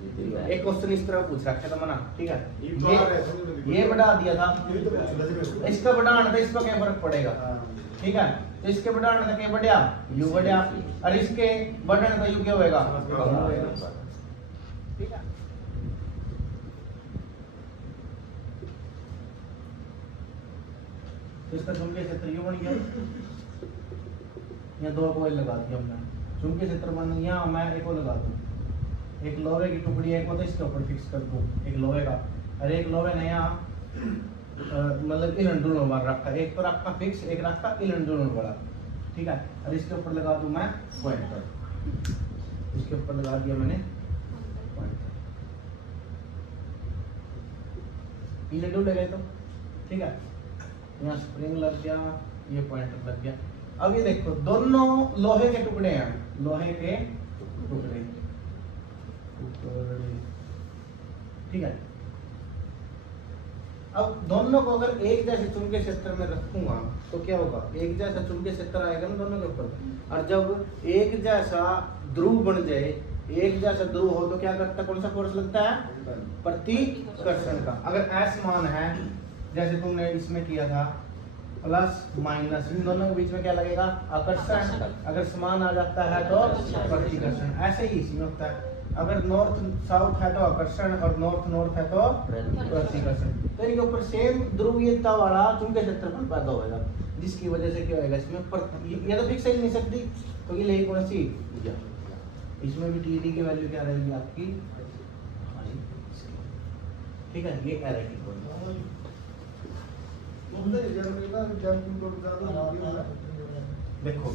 एक क्वेश्चन इस तरह पूछ रखा था मना, ठीक है, ये बढ़ा दिया था, इसका बढ़ाना था, इस पर क्या फर्क पड़ेगा? ठीक है, तो इसके बढ़ाने का क्या बढ़िया? यू बढ़िया, और इसके बढ़ने का यू क्या होएगा? ठीक है। तो इसका चुंबकीय क्षेत्र यू बन गया, यहाँ 2 कोयल लगा दिया हमने, चुंबकीय क्षेत्र बन गया। मैं एक को लगा दूं, एक लोहे की टुकड़ी एक को तो इसके ऊपर फिक्स कर दूं, एक लोहे का, और एक लोहे ने यहाँ मतलब इलंडुल मार रखा, एक तो रखा फिक्स, एक रखा इलंडुल वाला, ठीक है, और इसके ऊपर लगा दूं मैं पॉइंटर, इसके ऊपर लगा दिया मैंने पॉइंटर, इलंडुल लगे तो ठीक है, यहाँ स्प्रिंग लग गया, ये पॉइंटर लग गया। अब ये देखो, दोनों लोहे के टुकड़े हैं, लोहे के टुकड़े, ठीक है। अब दोनों को अगर एक जैसे चुंबकीय क्षेत्र में रखूंगा तो क्या होगा? एक जैसा चुंबकीय क्षेत्र आएगा ना दोनों के ऊपर, और जब एक जैसा ध्रुव बन जाए, एक जैसा ध्रुव हो तो क्या करता है? कौन सा फोर्स लगता है? प्रतिकर्षण का। अगर S मान है, जैसे तुमने इसमें किया था, प्लस माइनस, इन दोनों के बीच में क्या लगेगा? आकर्षण। अगर समान आ जाता है तो प्रतिकर्षण। ऐसे ही इसमें होता है, अगर नॉर्थ साउथ है तो आकर्षण, और नॉर्थ नॉर्थ है तो प्रतिकर्षण। तो इनके ऊपर सेम ध्रुवीयता वाला चुंबकीय क्षेत्रफल पैदा होगा, जिसकी वजह से क्या होगा? इसमें ये तो फिक्स ही नहीं सकती, तो ये लेगी कौन सी? इसमें भी TD की वैल्यू क्या रहेगी आपकी? ठीक है, ये एरेटिक देखो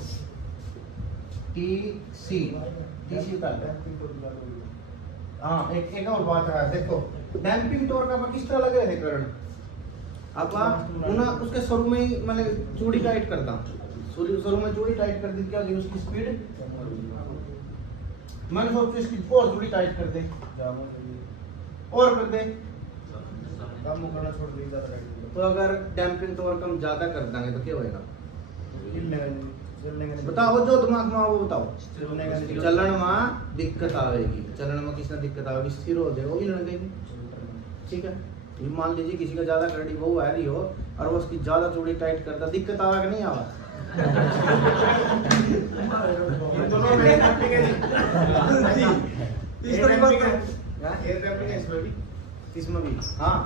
TC का हाँ, एक और बात है, देखो डैम्पिंग टॉर्क का किस तरह लगे थे करण, अब उन्हें उसके शुरू में ही मैंने चूड़ी टाइट करता, शुरू में चूड़ी टाइट कर दी, क्या होगी उसकी स्पीड? मैंने सोचा इसकी और चूड़ी टाइट कर दे, और कर दे, तो अगर डैम्पिंग टॉर्क हम ज्यादा कर देंगे तो क्या होएगा? बताओ, जो दिमाग में वो बताओ। चलन में दिक्कत आएगी, चलन में किसने दिक्कत आएगी? स्थिर हो जाएगा, वही लड़ देगी, ठीक है। ये मान लीजिए किसी का ज्यादा करड़ी वो आ रही हो और वो उसकी ज्यादा चूड़ी टाइट करता, दिक्कत आवा कि नहीं आवा? इसमें भी हाँ,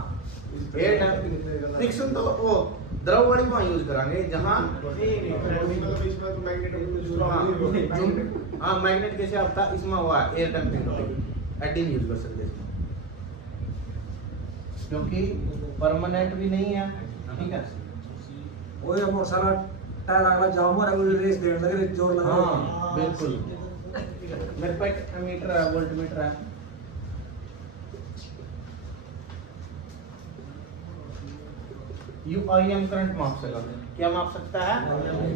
फ्रिक्शन तो वो द्रव वाली वहाँ यूज करांगे जहाँ हाँ मैग्नेट कैसे आता इसमें हुआ एयर डैम्पिंग एडी यूज कर सकते हैं क्योंकि परमानेंट भी नहीं है, ठीक है। वो ये बहुत सारा टायर अगला जाम और अगले रेस देने लगे, जोर लगा। हाँ बिल्कुल, मेरे पास मीटर है, वोल्ट मीटर है। UIM करंट माप सकता है, क्या माप सकता है?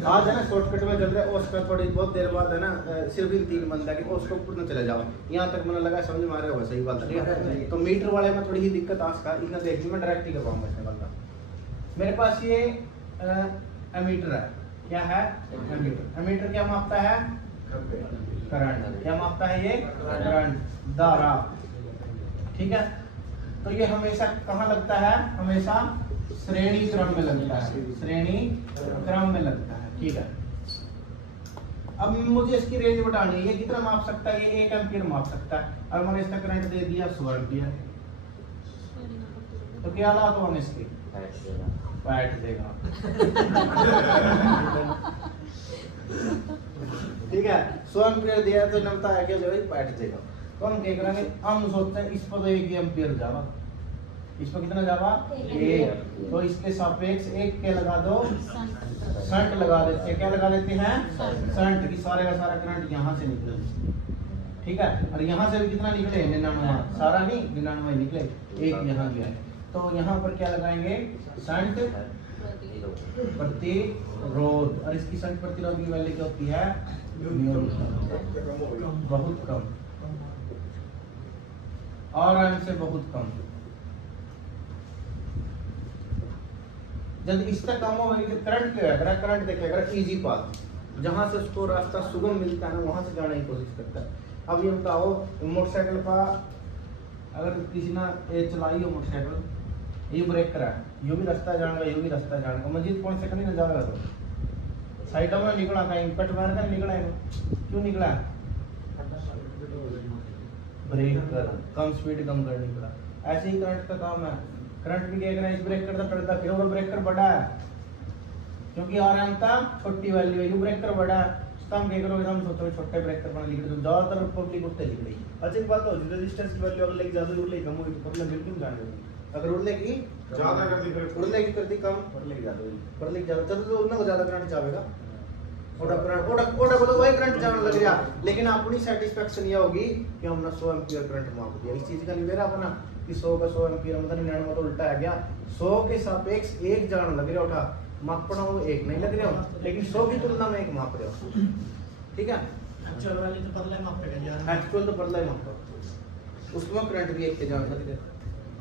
आज है ना शॉर्टकट में चल रहा है, उसका थोड़ी बहुत देर बाद है ना सिर्फ इन 3 बंदा के उसको ऊपर न चले जाओ, यहाँ तक मैंने लगा समझ में आ रहा होगा, सही बात है। तो मीटर वाले में थोड़ी ही दिक्कत आ सकता है, इतना देखिए मैं डायरेक्ट ही करवाऊंगा इसने बंदा। मेरे पास ये एमीटर है, क्या है? एमीटर। एमीटर क्या मापता है? करंट। क्या मापता है ये? करंट, धारा। ठीक है, तो ये हमेशा कहाँ लगता है? हमेशा श्रेणी क्रम में लगता है, श्रेणी क्रम में लगता है। ठीक है, अब मुझे इसकी रेंज बढ़ानी है। ये कितना माप सकता है? ये 1 एम्पीयर माप सकता है। और मैंने इसका करंट दे दिया 100 एम्पीयर, तो क्या हालात होंगे इसके? पैट देगा। ठीक है, 100 एम्पीयर दिया तो नमता है कि जो है पैट देगा। तो हम क्या करेंगे? हम सोचते हैं इस पर तो 1 एम्पीयर जावा, इस पर कितना जावा? 1। तो इसके सापेक्ष 1 के लगा दो, शंट लगा देते हैं। क्या लगा देते हैं? शंट, की सारे का सारा करंट यहाँ से निकले। ठीक है, और यहाँ से भी कितना निकले? 99, सारा नहीं 99 निकले, 1 यहाँ गया है। तो यहाँ पर क्या लगाएंगे? शंट प्रतिरोध। और इसकी शंट प्रतिरोध की वैल्यू क्या होती है? बहुत कम, और एम से बहुत कम। जब इससे कम हो करंट क्या है? करंट देखिए, अगर इजी पाथ, जहां से उसको रास्ता सुगम मिलता है ना, वहां से जाने की कोशिश करता है। अब ये बताओ, मोटरसाइकिल का अगर किसी ने ये चलाई हो मोटरसाइकिल, ये ब्रेक करा है, ये भी रास्ता जाएगा, ये भी रास्ता जाएगा, मजीद कौन से कहीं ना जाएगा? तो साइडों में निकला, कहीं कट मार कर निकला है। क्यों निकला? ब्रेक कर, कम स्पीड कम करने पड़ा। ऐसे ही करंट का काम है। करंट भी क्या करना है? इस ब्रेक करता पड़ता, फिर वो ब्रेक कर बड़ा है, क्योंकि आरएम था छोटी वैल्यू है, यू ब्रेक कर बड़ा है। तो हम क्या करोगे? हम सोचो छोटे ब्रेक कर बना लिख रहे, ज्यादातर पब्लिक उठते लिख रही है। अच्छा एक बात हो, रेजिस्टेंस की वैल्यू अगर लेके ज्यादा उड़ लेगी, कम होगी, प्रॉब्लम बिल्कुल जान लो। अगर उड़ लेगी ज्यादा कर दी फिर उड़ लेगी करती कम, पढ़ ले ज्यादा पढ़ लेगी ज्यादा, तो उतना को ज्यादा करंट चाहेगा। ओडा बोलो वही करंट जाने लग गया, लेकिन अपनी सेटिस्फेक्शन ये होगी कि हमने 100 एम्पीयर करंट माप दिया। इस चीज का नहीं दे रहा अपना कि 100 का 100 एम्पीयर मतलब 99 तो उल्टा है गया। 100 के सापेक्ष 1 जान लग रहा उठा, मापना वो 1 नहीं लग रहा हो, लेकिन 100 की तुलना में 1 माप रहे हो। ठीक है, एक्चुअल वाली तो बदला ही मापेगा यार, एक्चुअल तो बदला ही मापा, उसमें करंट भी 1 के जान लग रहा।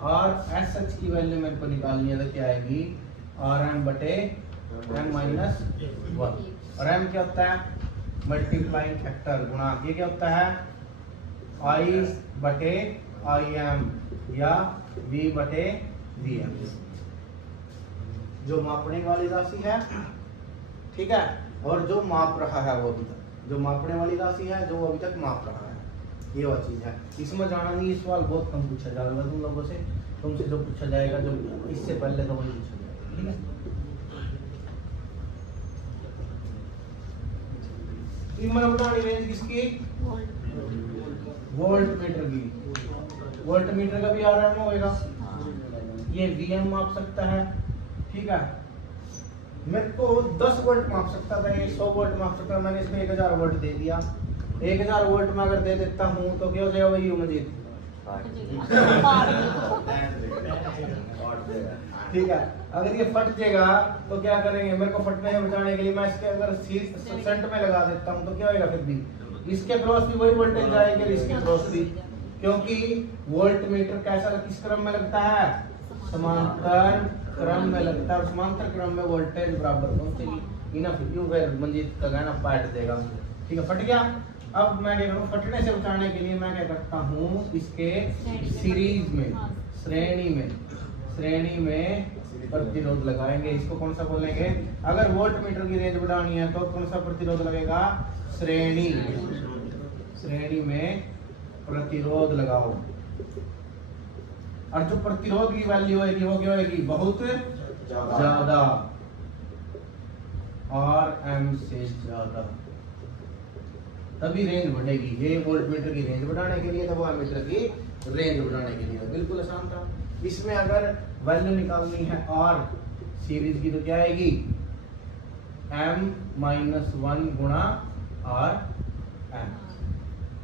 और एस एच की वैल्यू मेरे को निकालनी है, तो क्या आएगी? RM बटे M-1। और M क्या होता है? मल्टीप्लाइंग फैक्टर, गुणा। ये क्या होता है? I बटे IM या V बटे VM, जो मापने वाली राशि है। ठीक है, और जो माप रहा है वो अभी तक, जो मापने वाली राशि है, जो अभी तक माप रहा है, ये वो चीज है। इसमें जाना नहीं, ये सवाल बहुत कम पूछा जाएगा तुम लोगों से। तुमसे जो पूछा जाएगा, जो इससे पहले तो वही पूछा जाएगा। ठीक है, बनानी रेंज किसकी? वोल्ट मीटर की। वोल्ट मीटर का भी आरएम होएगा, ये वीएम माप सकता है। ठीक है, मेरे को 10 वोल्ट माप सकता था, ये 100 वोल्ट माप सकता है। मैंने इसमें 1000 वोल्ट दे दिया। 1000 वोल्ट में अगर दे देता हूँ तो क्या हो जाएगा? वही मजीद। ठीक है, अगर ये फट जाएगा तो क्या करेंगे? मेरे को फटने से बचाने के लिए मैं इसके अगर सेंट में लगा देता हूँ तो क्या होगा? फिर भी इसके क्रॉस भी वही वोल्टेज जाएगी, इसके क्रॉस भी, क्योंकि वोल्ट मीटर कैसा किस क्रम में लगता है? समांतर क्रम में लगता है, और समांतर क्रम में वोल्टेज बराबर पहुंचेगी। इनफ यू फिर मंजीत का गाना पाट देगा। ठीक है, फट गया। अब मैं क्या करूँ? फटने से बचाने के लिए मैं क्या करता हूँ? इसके सीरीज में, श्रेणी में प्रतिरोध लगाएंगे। इसको कौन सा बोलेंगे? अगर वोल्ट मीटर की रेंज बढ़ानी है तो कौन सा प्रतिरोध लगेगा? श्रेणी में प्रतिरोध लगाओ। और जो प्रतिरोध की वैल्यू होगी वो क्या होगी? बहुत ज्यादा, और M से ज्यादा, तभी रेंज बढ़ेगी। ये वोल्ट मीटर की रेंज बढ़ाने के लिए था, वो मीटर की रेंज बढ़ाने के लिए था। बिल्कुल आसान था। इसमें अगर वैल्यू निकालनी है R सीरीज की तो क्या आएगी? M-1 गुणा RM।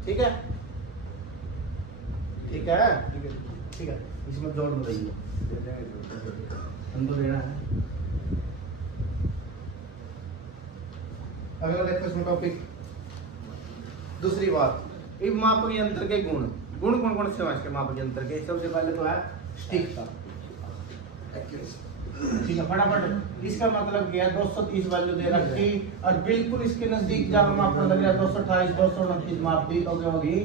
ठीक है, ठीक है, ठीक है। इसमें जोड़ बताइए, हमको देना है। अगला देखो इसमें टॉपिक, दूसरी बात, इस मापक यंत्र के गुण कौन कौन से हैं इसके मापक यंत्र के? सबसे पहले तो है स्टिक का, ठीक है फटाफट। इसका मतलब क्या है 230 वैल्यू दे रखी और बिल्कुल इसके नजदीक जब हम आपको लग रहा है 228 229 माप दी तो क्या होगी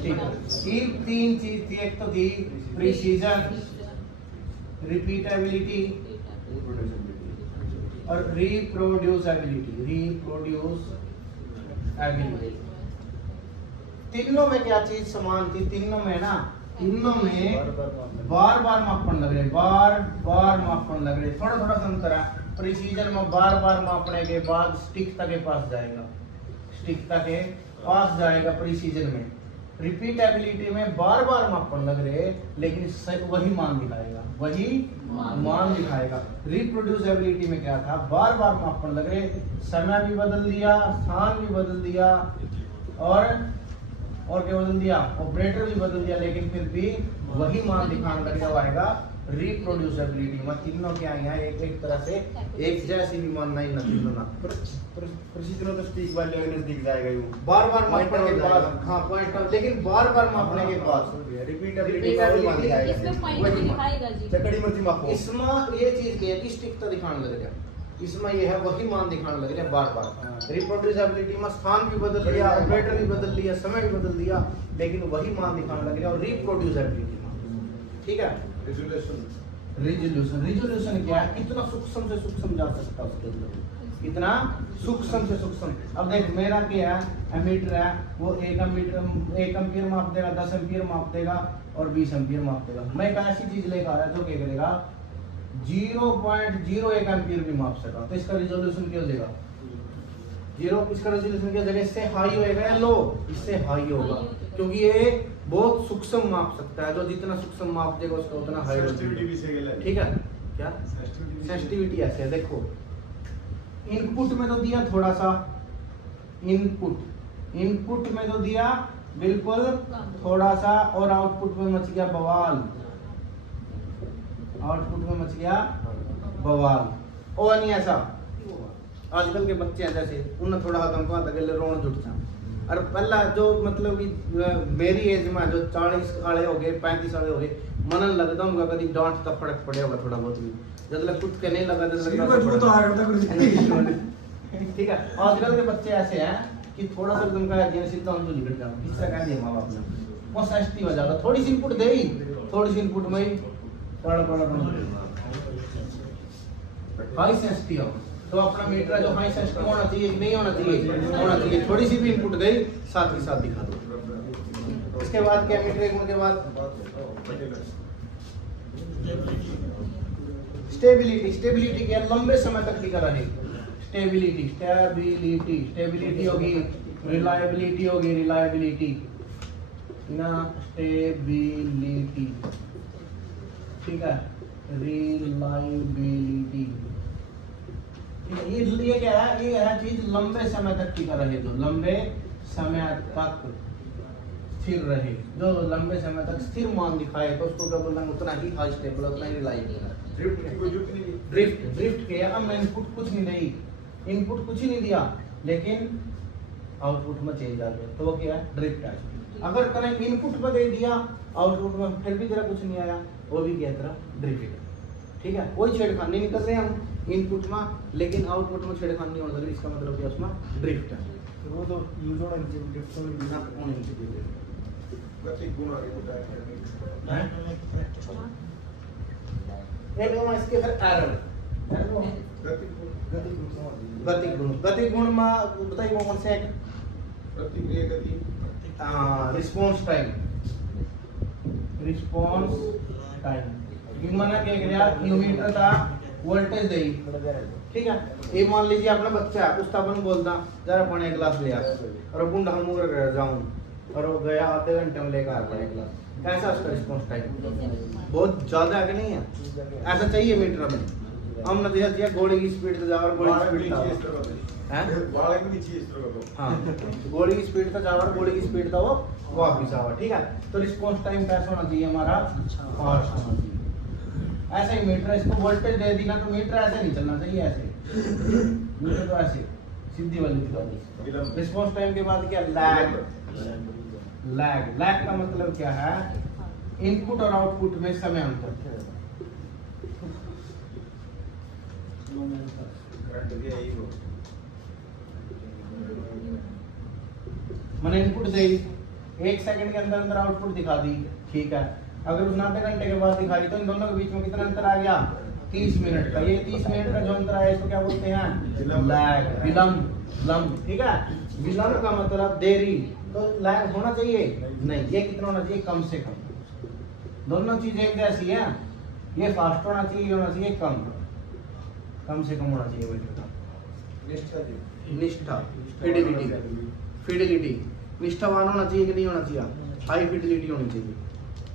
ठीक है। ये तीन चीज थी, एक तो थी प्रिसीजन, रिपीटेबिलिटी और रिप्रोड्यूसिबिलिटी। तीनों में क्या चीज समान थी? तीनों में ना, तीनों में बार बार मापन लग रहे, बार बार मापन लग रहे। थोड़ा थोड़ा सा अंतर है। प्रिसीजन में बार बार मापने के बाद सटीकता के पास जाएगा, सटीकता के पास जाएगा प्रिसीजन में। रिपीटेबिलिटी में बार बार मापन लग रहे लेकिन वही मान दिखाएगा, वही मान दिखाएगा। रिप्रोड्यूसिबिलिटी में क्या था? बार बार मापन लग रहे, समय भी बदल दिया, स्थान भी बदल दिया और क्या बदल दिया? ऑपरेटर भी बदल दिया, लेकिन फिर भी वही मान दिखाने लग गया आएगा रिप्रोड्यूसिबिलिटी में। तीनों क्या है एक तरह से एक जैसी भी मानना ही नहीं ना। प्रिसीजन तो स्टिक वाले के नजदीक जाएगा यूं बार बार मापने के बाद, हाँ पॉइंट आउट, लेकिन बार बार मापने के बाद रिपीटेबिलिटी का मान दिखाएगा। इसमें पॉइंट भी दिखाएगा जी। चकड़ी मर्ची मापो। इसमें ये चीज क्या है कि सटीकता दिखाने लग गया, इसमें ये है वही मान दिखाने लग रहा है बार बार। रिप्रोड्यूसिबिलिटी में स्थान भी बदल लिया, ऑपरेटर भी बदल लिया, समय भी बदल दिया, लेकिन वही मान दिखाने लग रहा है। और रिप्रोड्यूसिबिलिटी में ठीक है रिजोल्यूशन क्या है? कितना सूक्ष्म से सूक्ष्म जा सकता है उसके अंदर, कितना सूक्ष्म से सूक्ष्म। अब देख मेरा क्या है, एमीटर है, वो 1 एम्पीयर माप देगा, 10 एम्पीयर माप देगा और 20 एम्पीयर माप देगा। मैं एक ऐसी चीज लेकर आ रहा है जो क्या करेगा 0.01 एम्पीयर भी माप सका, तो इसका रिजोल्यूशन क्या हो जाएगा? 0। इसका रिजोल्यूशन क्या हो जाएगा? इससे हाई होएगा या लो? इससे हाई होगा, क्योंकि ये बहुत सूक्ष्म माप सकता है। जो जितना सूक्ष्म माप देगा उसका उतना हाई सेंसिटिविटी भी सही है। ठीक है। क्या सेंसिटिविटी ऐसे है, देखो इनपुट में तो दिया थोड़ा सा, इनपुट में तो दिया बिल्कुल थोड़ा सा, और आउटपुट में मच गया बवाल, आउटपुट में मच गया बवाल। और नहीं ऐसा आजकल के बच्चे हैं जैसे उन्हें थोड़ा धमका दे रोन जुट जा। और पहला जो मतलब कि मेरी एज में जो 40 वाले हो गए 35 वाले हो गए, मन लगता उनका कभी डांट का फर्क पड़े होगा थोड़ा बहुत भी, जब तक कुछ के नहीं लगा तो आ गया था ठीक है। आजकल के बच्चे ऐसे हैं कि थोड़ा सा धमका दिया सीधा हम तो निकल जाओ, किससे कह दिया माँ बाप ने, वो सेंसिटिव हो जाएगा। थोड़ी सी इनपुट दे ही, थोड़ी सी इनपुट में ही हाई सेंसिटिव, तो अपना मीटर जो हाई सेंसिटिव होना चाहिए नहीं होना चाहिए, थोड़ी सी भी इनपुट गई साथ ही साथ दिखा दो। इसके बाद क्या मीटर एक के बाद स्टेबिलिटी क्या? लंबे समय तक टिका रहे। स्टेबिलिटी होगी, रिलायबिलिटी ना, स्टेबिलिटी ठीक है, रिलायबिलिटी ये क्या है? ये है चीज लंबे समय तक टिका रहे, जो लंबे समय तक स्थिर रहे, जो लंबे समय तक स्थिर मान दिखाए तो उसको क्या बोलना? उतना ही हाई स्टेबल, उतना ही रिलायबल। ड्रिफ्ट किया, अब मैं इनपुट कुछ नहीं दी, इनपुट कुछ ही नहीं दिया, लेकिन आउटपुट में चेंज आ गया, तो वो क्या है? ड्रिफ्ट है। अगर करें इनपुट पर दे दिया, आउटपुट में फिर भी तेरा कुछ नहीं आया, वो भी क्या तेरा ड्रिफ्ट। ठीक है, कोई छेड़खानी नहीं कर रहे हम इनपुट में, लेकिन आउटपुट में छेड़खानी नहीं होना चाहिए, इसका मतलब क्या उसमें ड्रिफ्ट है। वो तो यूज होना चाहिए, ड्रिफ्ट होनी चाहिए। गतिक गुण आगे बताया है। एक और इसके फिर एरर, गतिक गुण में बताइए कौन से है? प्रतिक्रिया गति, रिस्पांस टाइम। माना क्या करिया यूमीटर का वोल्टेज दे, ठीक है। ये मान लीजिए अपना बच्चा है, उसका अपन बोलता जरा पानी गिलास ले आ, और गुंडा हम उधर जाऊं और वो गया आधे घंटे में लेकर आ पानी गिलास, कैसा उसका रिस्पांस टाइम? बहुत ज्यादा है कि नहीं है? ऐसा चाहिए मीटर में। हम नतीजा दिया गोली की स्पीड से जाओ, गोली की स्पीड है वाले भी नीचे इस तरह का। हाँ, गोली की स्पीड से जाओ, गोली की स्पीड था वो वापस आवा, ठीक है। तो रिस्पांस टाइम कैसा होना चाहिए हमारा? फास्ट होना चाहिए। ऐसे ही मीटर, इसको वोल्टेज दे दी ना तो मीटर ऐसे नहीं चलना चाहिए, ऐसे मीटर तो ऐसे सीधी वाली दिखा। रिस्पांस टाइम के बाद क्या? लैग का मतलब क्या है? इनपुट और आउटपुट में समय अंतर। करंट भी यही हो मैंने इनपुट दे दी, 1 सेकंड के अंदर अंदर आउटपुट दिखा दी, ठीक है। अगर उस आधे घंटे के बाद दिखाई तो इन दोनों के बीच में कितना अंतर आ गया? 30 मिनट का। ये 30 मिनट का जो अंतर आया इसको क्या बोलते हैं? लैग, विलंब, ठीक है। विलंब का मतलब देरी, तो लैग होना चाहिए नहीं, ये कितना होना चाहिए? कम से कम। दोनों चीजें एक जैसी है, ये फास्ट होना चाहिए, ये होना चाहिए कम से कम होना चाहिए मीटर का। निष्ठा, फिडिलिटी, निष्ठावान होना चाहिए कि नहीं होना चाहिए? हाई फिडिलिटी होनी चाहिए,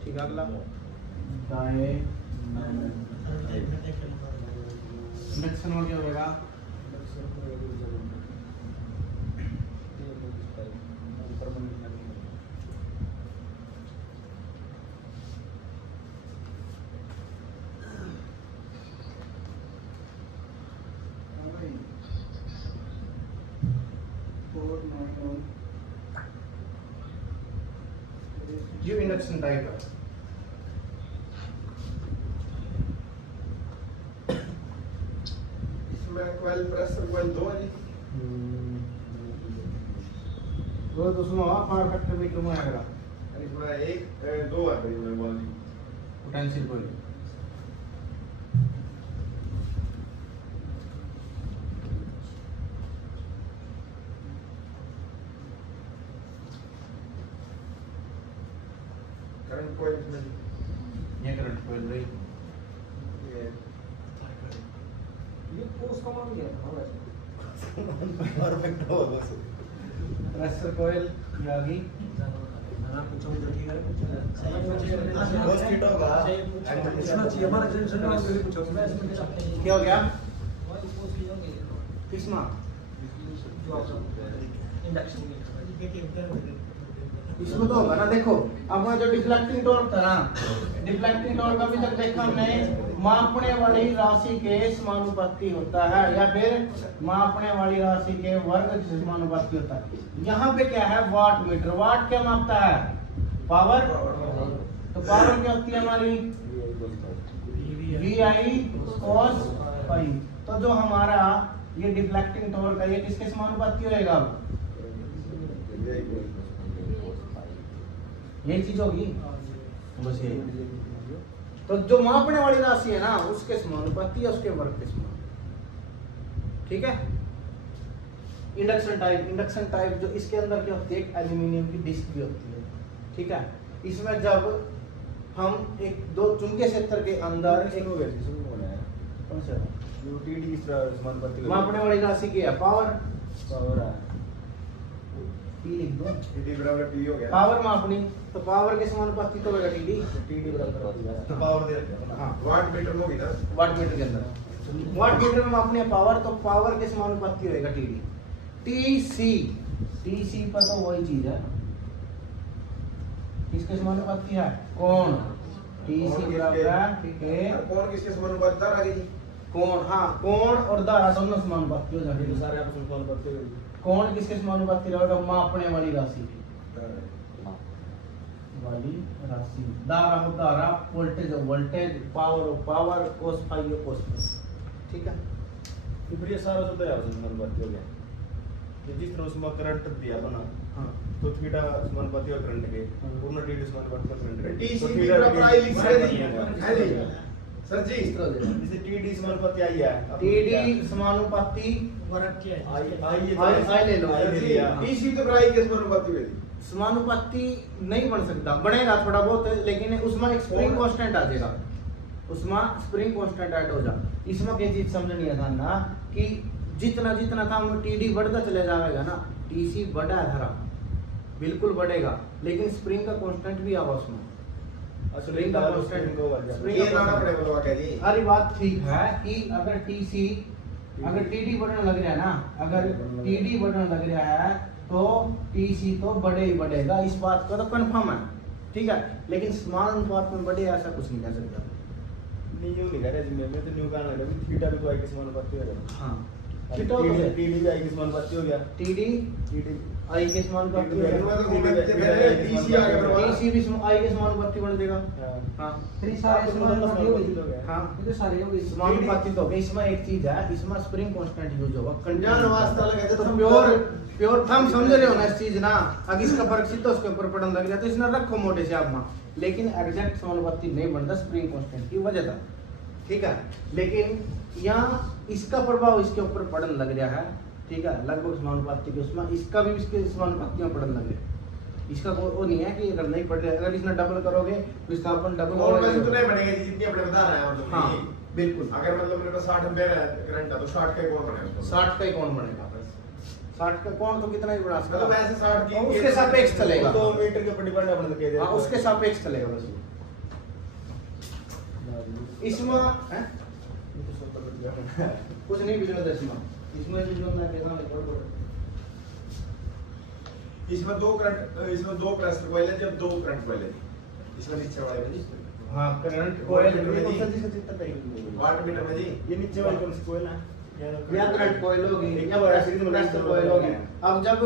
ठीक है। अगला इंडक्शन में क्या होगा? जो इंडक्शन टाइप है, इसमें कॉइल प्रेशर कॉइल 2 है जी। तो उसमें पावर फैक्टर मीटर में आएगा इसमें 2 है इसमें वाली पोटेंशियल कोई। करंट कॉइल इसमें ये करंट कोई रही, ये पोस्ट कमांड क्या था वैसे? परफेक्ट हो बस प्रेशर कोयल ये आ गई। मैं पूछूं तो ठीक है बस किट होगा पूछना चाहिए हमारा जनरेशन में इसलिए पूछो क्या हो गया? किसमा इसमें तो होगा ना। देखो अब जो डिफ्लेक्टिंग टॉर्क था ना, डिफ्लेक्टिंग टॉर्क अभी तक देखा हमने मापने वाली राशि के समानुपाती होता है, या फिर मापने वाली राशि के वर्ग के समानुपाती होता है। यहाँ पे क्या है? Watt meter. वाट क्या मापता है? पावर। तो पावर क्या होती है हमारी? VI cos phi। तो जो हमारा ये डिफ्लेक्टिंग टॉर्क है, ये किसके समानुपाती होएगा? ये चीज होगी बस ये। तो जो मापने वाली राशि है ना, उसके समानुपाती या उसके वर्ग के समानुपाती, ठीक है। इंडक्शन टाइप जो इसके अंदर क्या होती है? एक एल्यूमिनियम की डिस्क भी होती है, ठीक है। इसमें जब हम एक दो चुंबकीय क्षेत्र के अंदर एक कौन सा मापने वाली राशि की है? पावर P लिख दो। टीडी बराबर P हो गया पावर मापनी, तो पावर के समानुपाती तो होगा टीडी बराबर तो पावर दे रखे हैं हाँ। वाट मीटर में होगी ना वाट मीटर के अंदर, वाट मीटर में मापनी है पावर, तो पावर के समानुपाती होगा टीडी। टीसी पर तो वही चीज है, किसके समानुपाती है? कोण। टीसी बराबर के कौन किसके समानुपाती था आगे जी कोण। हाँ, कोण और धारा दोनों समानुपाती हो जाएंगे। सारे आपस में समानुपाती होगी कोण किसके समानुपाती रहेगा? मापने वाली राशि वाली राशि। धारा हो धारा, वोल्टेज हो वोल्टेज, पावर हो पावर, कोस फाई हो कोस फाई, ठीक है। फिर ये सारा जो है आपस में समानुपाती हो गया कि जिस तरह उसमें करंट दिया बना हाँ तो थीटा समानुपाती और करंट के पूर्ण टीडी समानुपाती और करंट के TC तो भी थीटा पूरा प्राइस लिख रहे नहीं है। हैं सर जी इस तरह से जैसे टीडी समानुपाती आई है टीडी समानुपाती वर्ग क्या है? आई ले लो। आई ले लिया टीसी तो प्राइस के समानुपाती हुई समानुपाती नहीं बन सकता, बनेगा थोड़ा बहुत, लेकिन उसमें एक स्प्रिंग कांस्टेंट आ जाएगा, उसमें स्प्रिंग कांस्टेंट ऐड हो जा। इसमें क्या चीज समझनी है ना कि जितना जितना था टीडी बढ़ता चले जाएगा ना, टीसी बढ़ा धरा बिल्कुल बढ़ेगा, लेकिन स्प्रिंग का कांस्टेंट भी आवा उसमें। स्प्रिंग का कांस्टेंट ये लाना पड़ेगा बाबा कह जी अरे बात ठीक है कि अगर टीसी अगर टीडी बढ़ने लग रहा है ना, अगर टीडी बढ़ने लग रहा है तो टीसी तो बढ़े ही बढ़ेगा, इस बात का तो कंफर्म है, ठीक है। लेकिन समान अनुपात में बढ़े ऐसा कुछ नहीं कह सकता। नहीं यूं नहीं कह रहे जिसमें मैं तो न्यू का लग रहा है थीटा भी तो आई के समानुपाती हो जाएगा। हाँ चिट्टा हो गया। टीडी आई के समानुपाती हो गया। टीडी टीडी आई के समानुपाती हो इनमें गया। तो घूमने के पहले डीसी आ गया बर्बाद। टीसी भी आई के समानुपाती बन जाएगा। हाँ फिर सारे समानुपाती हो गई। हाँ ये तो सारे हो गई। समानुपाती तो हो गई। इसमें एक चीज है, इसमें स्प्रिंग कांस्टेंट यूज होगा। कंजान वास्ता लगे तो तो प्योर थम समझ रहे हो ना इस चीज ना। अगर इसका फर्क सीधा उसके ऊपर पड़ने लग जाए तो इसने रखो मोटे से आप, लेकिन एग्जैक्ट समानुपाती नहीं बनता स्प्रिंग कांस्टेंट की वजह से। ठीक है, लेकिन यहाँ इसका प्रभाव इसके ऊपर पड़ने लग रहा है। ठीक है, लगभग समानुपाती के उसमें इसका भी इसके समानुपाती में पड़ने लग रहा है। इसका वो नहीं है कि अगर नहीं पड़ रहा, अगर इसमें डबल करोगे तो इसका अपन डबल और वैसे तो नहीं बनेगा जितनी अपने बता रहे हैं मतलब हाँ कि बिल्कुल। अगर मतलब मेरे पास 60 एम्पीयर है करंट है तो 60 का ही कौन बनेगा 60 का ही कौन बनेगा? 60 का कौन तो कितना ही बना सकता मतलब है। ऐसे 60 की उसके सापेक्ष चलेगा। तो मीटर के ऊपर डिपेंड अपने लगे हाँ उसके सापेक्ष चलेगा बस। इसमें हैं? कुछ नहीं बिजनेस है इसमें बिजनेस ना कैसा नहीं। इसमें दो प्रेशर कॉइल है जब दो करंट कॉइल है इसमें नीचे वाले में जी हाँ करंट कोयल वाट मीटर में जी ये नीचे वाली कौन सी कोयल है? या करंट कोयल होगी या प्रेशर कोयल होगी। अब जब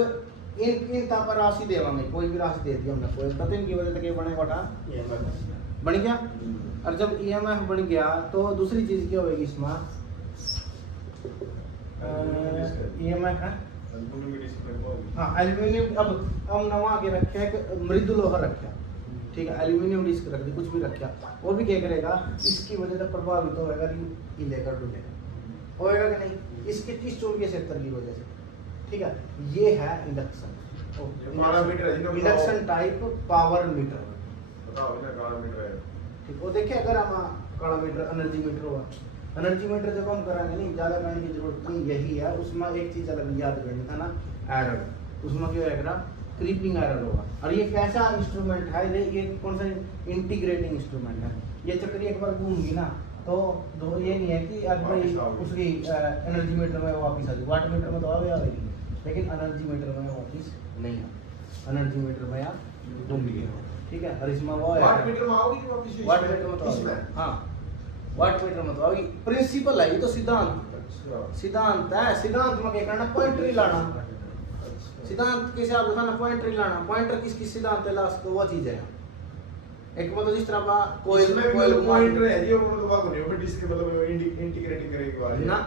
इन पर राशि देवा में कोई भी राशि दे दी हमने कोयल तो इनकी वजह से क्या बनेगा बेटा? बन गया। और जब ईएमएफ बन गया तो दूसरी चीज क्या होगी इसमें? ईएमएफ है हाँ एल्यूमिनियम। अब नवा आगे रखे है कि मृदु लोहा रखा। ठीक है, एल्यूमिनियम डिस्क रख दी, कुछ भी रखा, वो भी क्या करेगा इसकी वजह से प्रभावित होगा ये लेकर डुलेगा होएगा कि नहीं इसके किस चुंबकीय क्षेत्र की वजह से। ठीक है, ये है induction. Induction type power meter. बताओ ना काला मीटर है ठीक, वो देखिए अगर हम काला मीटर एनर्जी मीटर हुआ, एनर्जी मीटर जब हम कराएंगे नहीं ज्यादा करने की जरूरत नहीं, यही है। उसमें एक चीज अलग याद करनी था ना, एरर। उसमें क्या होगा? क्रीपिंग एरर होगा। और ये कैसा इंस्ट्रूमेंट है? ये कौन सा इंटीग्रेटिंग इंस्ट्रूमेंट है। ये चक्री एक बार घूमगी ना तो दो ये नहीं है कि भाई उसकी एनर्जी मीटर में वापस आ जाए। वाट मीटर में तो आवेगी, लेकिन एनर्जी मीटर में वापस नहीं है। एनर्जी मीटर में आप घूमगी। ठीक है, और इसमें वो वाट मीटर में आओगी वापस वाट मीटर में तो इसमें हाँ वाट मीटर में तो अभी प्रिंसिपल है, ये तो सिद्धांत सिद्धांत है। सिद्धांत में क्या करना? पॉइंटर ही लाना। सिद्धांत के हिसाब से ना पॉइंटर ही लाना। पॉइंटर किस सिद्धांत है लास्ट को वो चीज है। एक मतलब जिस तरह कोयल में कोयल पॉइंटर है ये मतलब बात नहीं है डिस्क मतलब इंटीग्रेटिंग करेगी बात ना,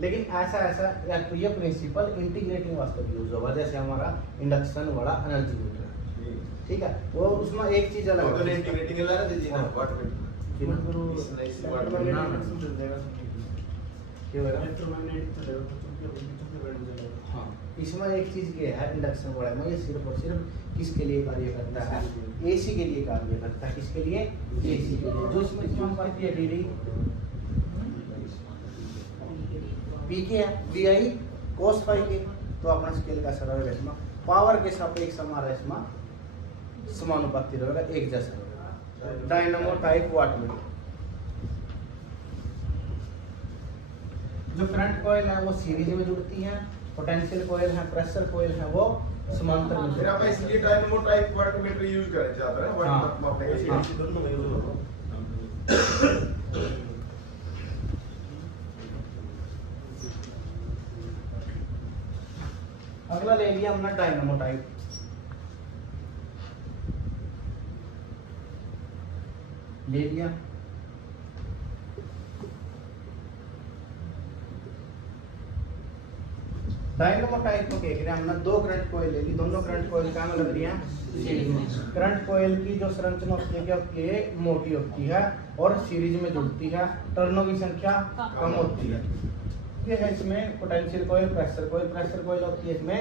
लेकिन ऐसा ये प्रिंसिपल इंटीग्रेटिंग वास्ते यूज होगा। जैसे हमारा इंडक्शन वाला एनर्जी मीटर है। ठीक है, वो उसमें एक चीज अलग तो है। इंटीग्रेटिंग ला रहे थे ना वाट मीटर हाँ, इसमें एक चीज क्या है इंडक्शन वाला में, ये सिर्फ और सिर्फ किसके लिए कार्य करता है? एसी के लिए कार्य करता है। किसके लिए? एसी के लिए। जो इसमें क्यों पाती है डीडी पी के है VI cos फाई के, तो अपना स्केल का सरल है इसमें पावर के सापेक्ष हमारा इसमें समानुपाती रहेगा, एक जैसा रहेगा। Dynamo type watt meter. जो करंट कॉइल है वो सीरीज में जुड़ती है, पोटेंशियल कॉइल है, प्रेशर कॉइल है वो समांतर में फिर आप इसलिए dynamo type watt meter use करें चाहते हैं हाँ। वाट मापने के लिए हाँ। दोनों में यूज होगा। अगला ले लिया हमने डायनामो टाइप। ले लिया डायनामो टाइप को क्या करें हमने? दो करंट कॉइल ले ली, दोनों करंट कॉइल क्या लग रही है? करंट कॉइल की जो संरचना होती है क्या होती है? मोटी होती है और सीरीज में जुड़ती है, टर्नों की संख्या कम होती है। ये है इसमें पोटेंशियल कॉइल, प्रेशर कॉइल होती है इसमें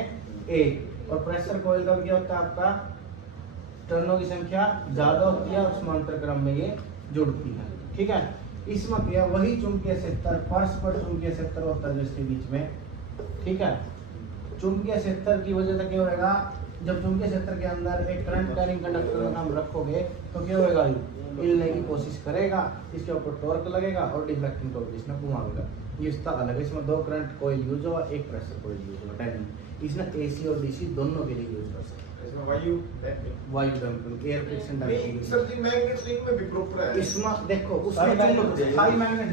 एक, और प्रेशर कॉइल का क्या होता है आपका? टर्नों की संख्या ज्यादा होती है और समांतर क्रम में ये जुड़ती है। ठीक है, इसमें क्या वही चुंबकीय क्षेत्र, परस्पर चुंबकीय क्षेत्र होता है जो इसके बीच में। ठीक है, चुंबकीय क्षेत्र की वजह से क्या होगा? जब चुंबकीय क्षेत्र के अंदर एक करंट कैरिंग कंडक्टर का नाम रखोगे तो क्या होगा? हिलने की कोशिश करेगा, इसके ऊपर टॉर्क लगेगा और डिफ्लेक्टिंग टॉर्क इसमें घुमाएगा। ये इसका अलग है। इसमें दो करंट कॉइल यूज होगा, एक प्रेशर कॉइल यूज होगा। डायनामो इसमें एसी और डीसी दोनों के लिए यूज कर सकते हैं। इसमें वायु वायु डंपिंग, एयर फ्रिक्शन नहीं डंपिंग। सर जी मैग्नेट रिंग में भी प्रॉपर है इसमें देखो उसमें हाई मैग्नेट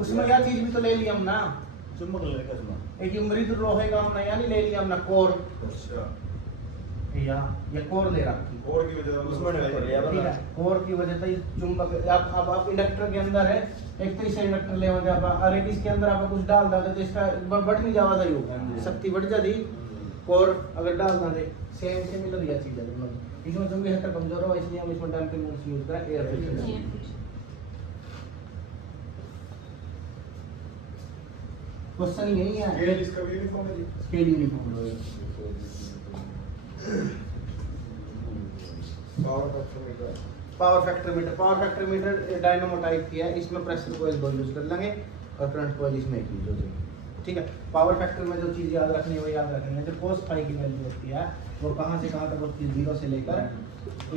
उसमें यह चीज भी तो ले ली हम ना। चुंबक लेकर सुना एक मृद लोहे का हमने यानी ले लिया हमने कोर अच्छा या ये कोर ले रखी और की वजह से ठीक है कोर की वजह से चुंबक आप इंडक्टर के अंदर है एक तो इसे इंडक्टर ले होंगे आप अरे इसके अंदर आप कुछ डाल देते तो इसका बढ़ नहीं जावा सही होगा शक्ति बढ़ जाती कोर अगर डाल देते सेम सिमिलर ये चीज है इसमें चुंबकीय क्षेत्र कमजोर हो इसलिए हम इसमें डैम्पिंग फोर्स यूज करें एयर फ्रिक्शन क्वेश्चन यही है स्केल इसका भी यूनिफॉर्म है जी scale uniform power factor meter power factor meter dynamo type की है इसमें प्रेशर कॉइल दो यूज कर लेंगे और करंट कॉइल इसमें एक यूज हो जाएगी ठीक है पावर फैक्टर में जो चीज याद रखनी है वो याद रखनी है जो cos फाई की वैल्यू होती है वो कहां से कहां तक होती है 0 से लेकर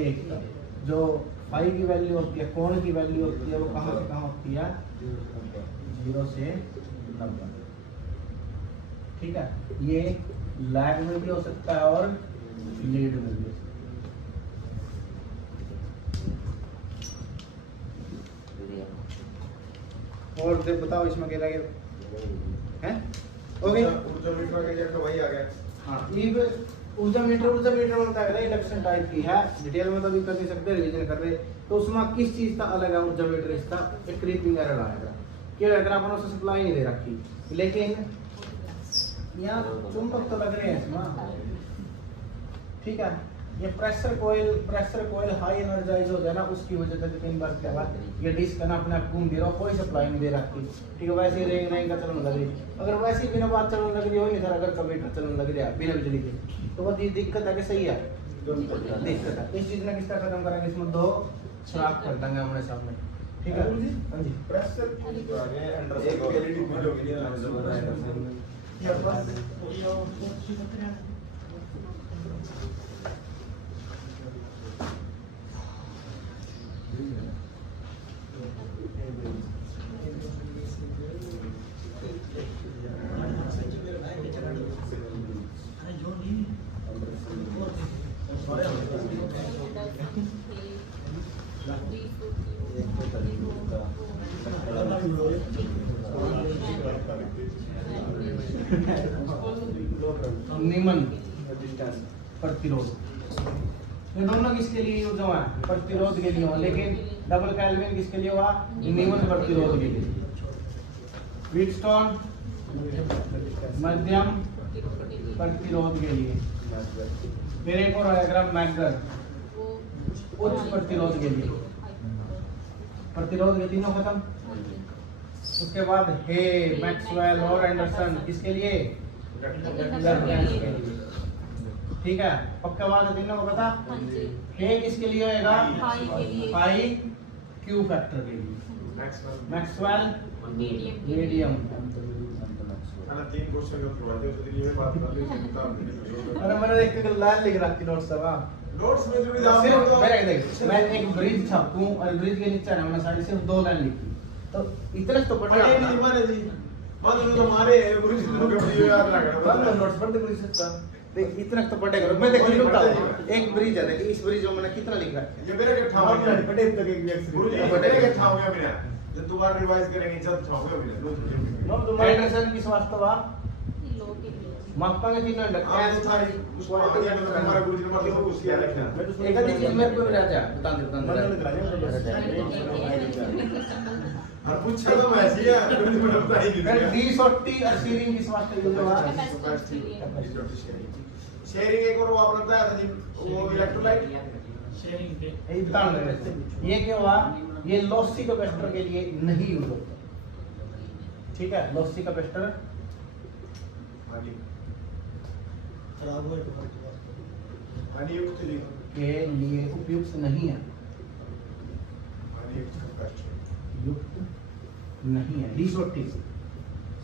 1 तक जो फाई की वैल्यू होती है कोण की वैल्यू होती है वो कहां से कहां होती है 0 से 90 ठीक है ये लैग में भी हो सकता है और लीड में भी हो सकता है और दे बताओ इसमें क्या लगे हैं ओके ऊर्जा मीटर का जैसा वही आ गया हां ये ऊर्जा मीटर होता है इंडक्शन टाइप की है डिटेल में तो अभी कर नहीं सकते रिवीजन कर रहे तो उसमें किस चीज का अलग है ऊर्जा मीटर इसका एक क्रीपिंग एरर आएगा कि अगर अपन उसे सप्लाई नहीं दे रखी लेकिन यहाँ चुंबक तो लग रहे हैं इसमें ठीक है ये प्रेशर कोयल हाई एनर्जाइज हो जाए ना उसकी वजह से कई बार क्या हुआ ये डिस्क ना अपने आप घूम दे रहा कोई सप्लाई नहीं दे रखी ठीक है वैसे ही रहेगा चलन लग रही अगर वैसे ही बिना बात चलन लग रही हो नहीं सर अगर कम्प्यूटर चलन लग रहा है बिना बिजली के तो वो दिक्कत है कि सही है दिक्कत है इस चीज ने किस तरह खत्म करेंगे इसमें दो सुराख कर देंगे हमारे सामने ठीक है हाँ जी प्रेशर एक एलईडी फील्ड होगी ये बस ये निमन प्रतिरोध ये दोनों किसके लिए यूज हुआ प्रतिरोध के लिए हुआ लेकिन डबल कैल्विन किसके लिए हुआ निमन प्रतिरोध के लिए व्हीटस्टोन मध्यम प्रतिरोध के लिए फिर एक और डायग्राम मैगर उच्च प्रतिरोध के लिए प्रतिरोध के तीनों खत्म उसके बाद हे मैक्सवेल और एंडरसन किसके लिए ठीक है पक्का बात है तीनों को पता हे किसके लिए होएगा फाई क्यू फैक्टर के लिए मैक्सवेल मीडियम मैंने 3 क्वेश्चन का करवा दिया तो ये बात कर ली अरे मैंने एक लाइन लिख रखी नोट्स सब नोट्स में जो भी सिर्फ मैं एक ब्रिज छापूं और ब्रिज के नीचे ना मैंने सारी सिर्फ 2 लाइन लिखी तो इतना तो पढ़ पढ़े नहीं माने जी मतलब तो हमारे गुरु जी लोग अपनी याद रखना बंद नोट्स पढ़ दे ब्रिज सकता देख इतना तो पढ़ेगा मैं देख लिखता हूं एक ब्रिज है देख इस ब्रिज में मैंने कितना लिख रखा है ये मेरे के ठाव में पढ़े तक एक गुरु जी मेरे के ठाव में मेरा जब दोबारा रिवाइज करेंगे जब ठाव में मेरा एंडरसन किस वास्तव आ मापा के तीनों आज तो था उस वाला दिया तो हमारा गुरु जी ने मतलब उसकी लिखना एक आधी चीज मेरे को मिला जा बता दे और पूछा तो मैं ऐसी है गुरु जी ने बता ही फिर दिया D40 और सीरिंग किस वास्ते यूज हुआ शेयरिंग एक और वो आपने बताया था जी वो इलेक्ट्रोलाइट शेयरिंग पे यही बता रहे थे ये क्या हुआ ये लॉसी कैपेसिटर के लिए नहीं यूज होता ठीक है लॉसी कैपेसिटर आगे खराब हुए तो अनियुक्त जी के लिए उपयुक्त नहीं है अनियुक्त कैपेसिटर युक्त नहीं है D40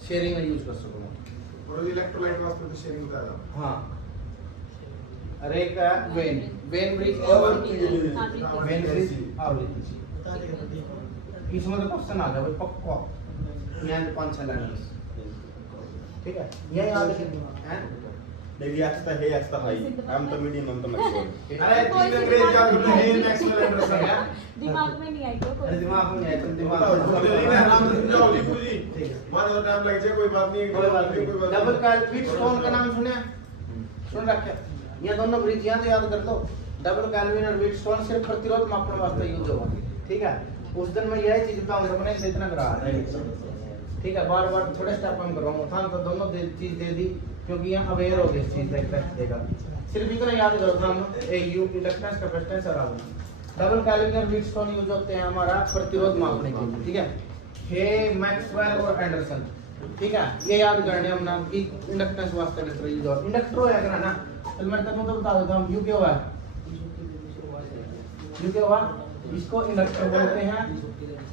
शेयरिंग में यूज कर सको और इलेक्ट्रोलाइट वास्ते तो शेयरिंग बता रहा हाँ अरे का वेन ब्रिज वेन ब्रिज आवृत्ति बता देगा तो देखो इसमें तो क्वेश्चन आ जाए पक्का यहाँ 5-6 लाइन ठीक है यही याद है देखिए एक्स है एक्स हाई एम तो मीडियम एम तो मैक्सिमम अरे तीन अंग्रेज का तो है नेक्स्ट एंडरसन है दिमाग में नहीं आई क्या अरे दिमाग में नहीं आया, तुम दिमाग नहीं आराम से समझाओ लिखो जी ठीक है। मान लो टाइम लग जाए कोई बात नहीं कोई बात नहीं। डबल कैल्विन स्टोन का नाम सुने? सुन रखे? ये दोनों ब्रिज यहाँ तो याद कर लो। डबल कैल्विन और व्हीटस्टोन सिर्फ प्रतिरोध मापन वास्ते यूज होगा, ठीक है। उस दिन मैं यही चीज बताऊंगा, मैंने इसे इतना करा है, ठीक है। बार बार थोड़े स्टेप हम करवाऊंगा, था तो दोनों चीज दे दी क्योंकि यहाँ अवेयर हो गई इस चीज का, इफेक्ट देगा। सिर्फ इतना याद करो था हम यू इंडक्टेंस कैपेसिटेंस और आउटपुट। डबल कैल्विन और व्हीटस्टोन यूज होते हैं हमारा प्रतिरोध मापने के लिए, ठीक है। हे मैक्सवेल और एंडरसन, ठीक है, ये याद करने हम नाम की इंडक्टेंस वास्ते इंडक्टर यूज होता है। इंडक्टर हो जाएगा ना, चल मैं तुमको तो बता देता हूं यू क्या हुआ है। यू क्या हुआ, इसको इंडक्टर बोलते हैं